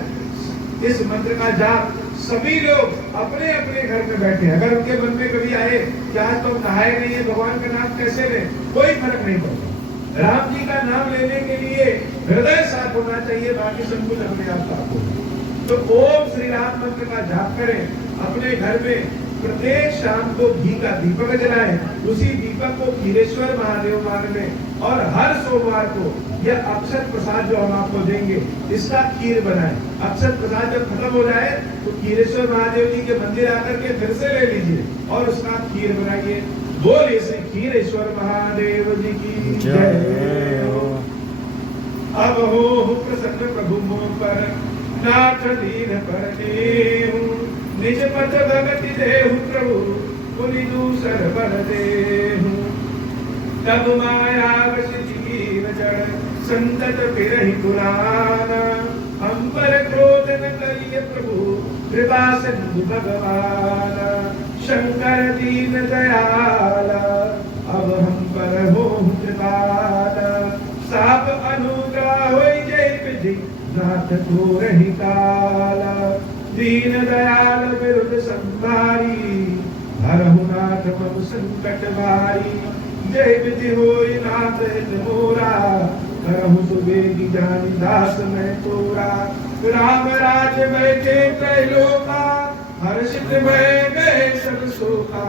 इस मंत्र का जाप सभी लोग अपने अपने घर में बैठे। अगर उनके मन में कभी आए कि आज तो नहाए नहीं है, भगवान का नाम कैसे लें, कोई फर्क नहीं पड़ता। राम जी का नाम लेने के लिए हृदय साफ होना चाहिए, बाकी सब कुछ अपने आप साफ होगा। तो ओम श्री राम मंत्र का जाप करें। अपने घर में प्रत्येक शाम को घी का दीपक जलाएं। उसी दीपक को खीरेश्वर महादेव मान में, और हर सोमवार को यह अक्षत प्रसाद जो हम आपको देंगे इसका खीर बनाएं। अक्षत प्रसाद जब खत्म हो जाए तो खीरेश्वर महादेव जी के मंदिर आकर के फिर से ले लीजिए और उसका खीर बनाइए। बोलिए श्री खीरेश्वर महादेव जी की जय हो। अब हो प्रसन्न प्रभु मोह पर, नाथ लीन करने निज पथ भगति देहु प्रभु, पुनि दूसर बल देहु। तब माया वश जीव जड़, संतत फिरहि पुराना। हम पर क्रोध न करिए प्रभु, कृपा सिंधु भगवाना। शंकर दीन दयाला, अब हम पर होहु कृपाला। साप अनुग्रह होई जय विधि, नाथ को रही काला। दीन दयाल विरुद्ध संभारी, हरहु नाथ मम संकट भारी। जय विधि होई नाथ हित मोरा, करहु सुबेदी जानी दास मैं तोरा। राम राज बैठे त्रैलोका, हर्षित भय गए सब शोका।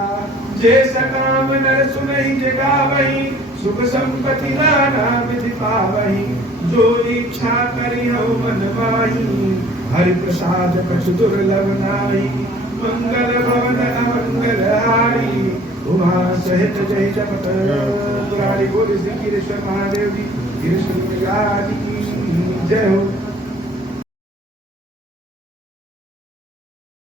जे सकाम नर सुनहि जगावहि, सुख संपत्ति नाना विधि पावहि। जो इच्छा करि हउ मन माही, हरि प्रसाद कछु दुर्लभ नाहि। मंगल भवन अमंगल हारी, उमा सहित जय जपत पुरारी। बोले श्री खीरेश्वर महादेव जी, खीरेश्वर की जय हो।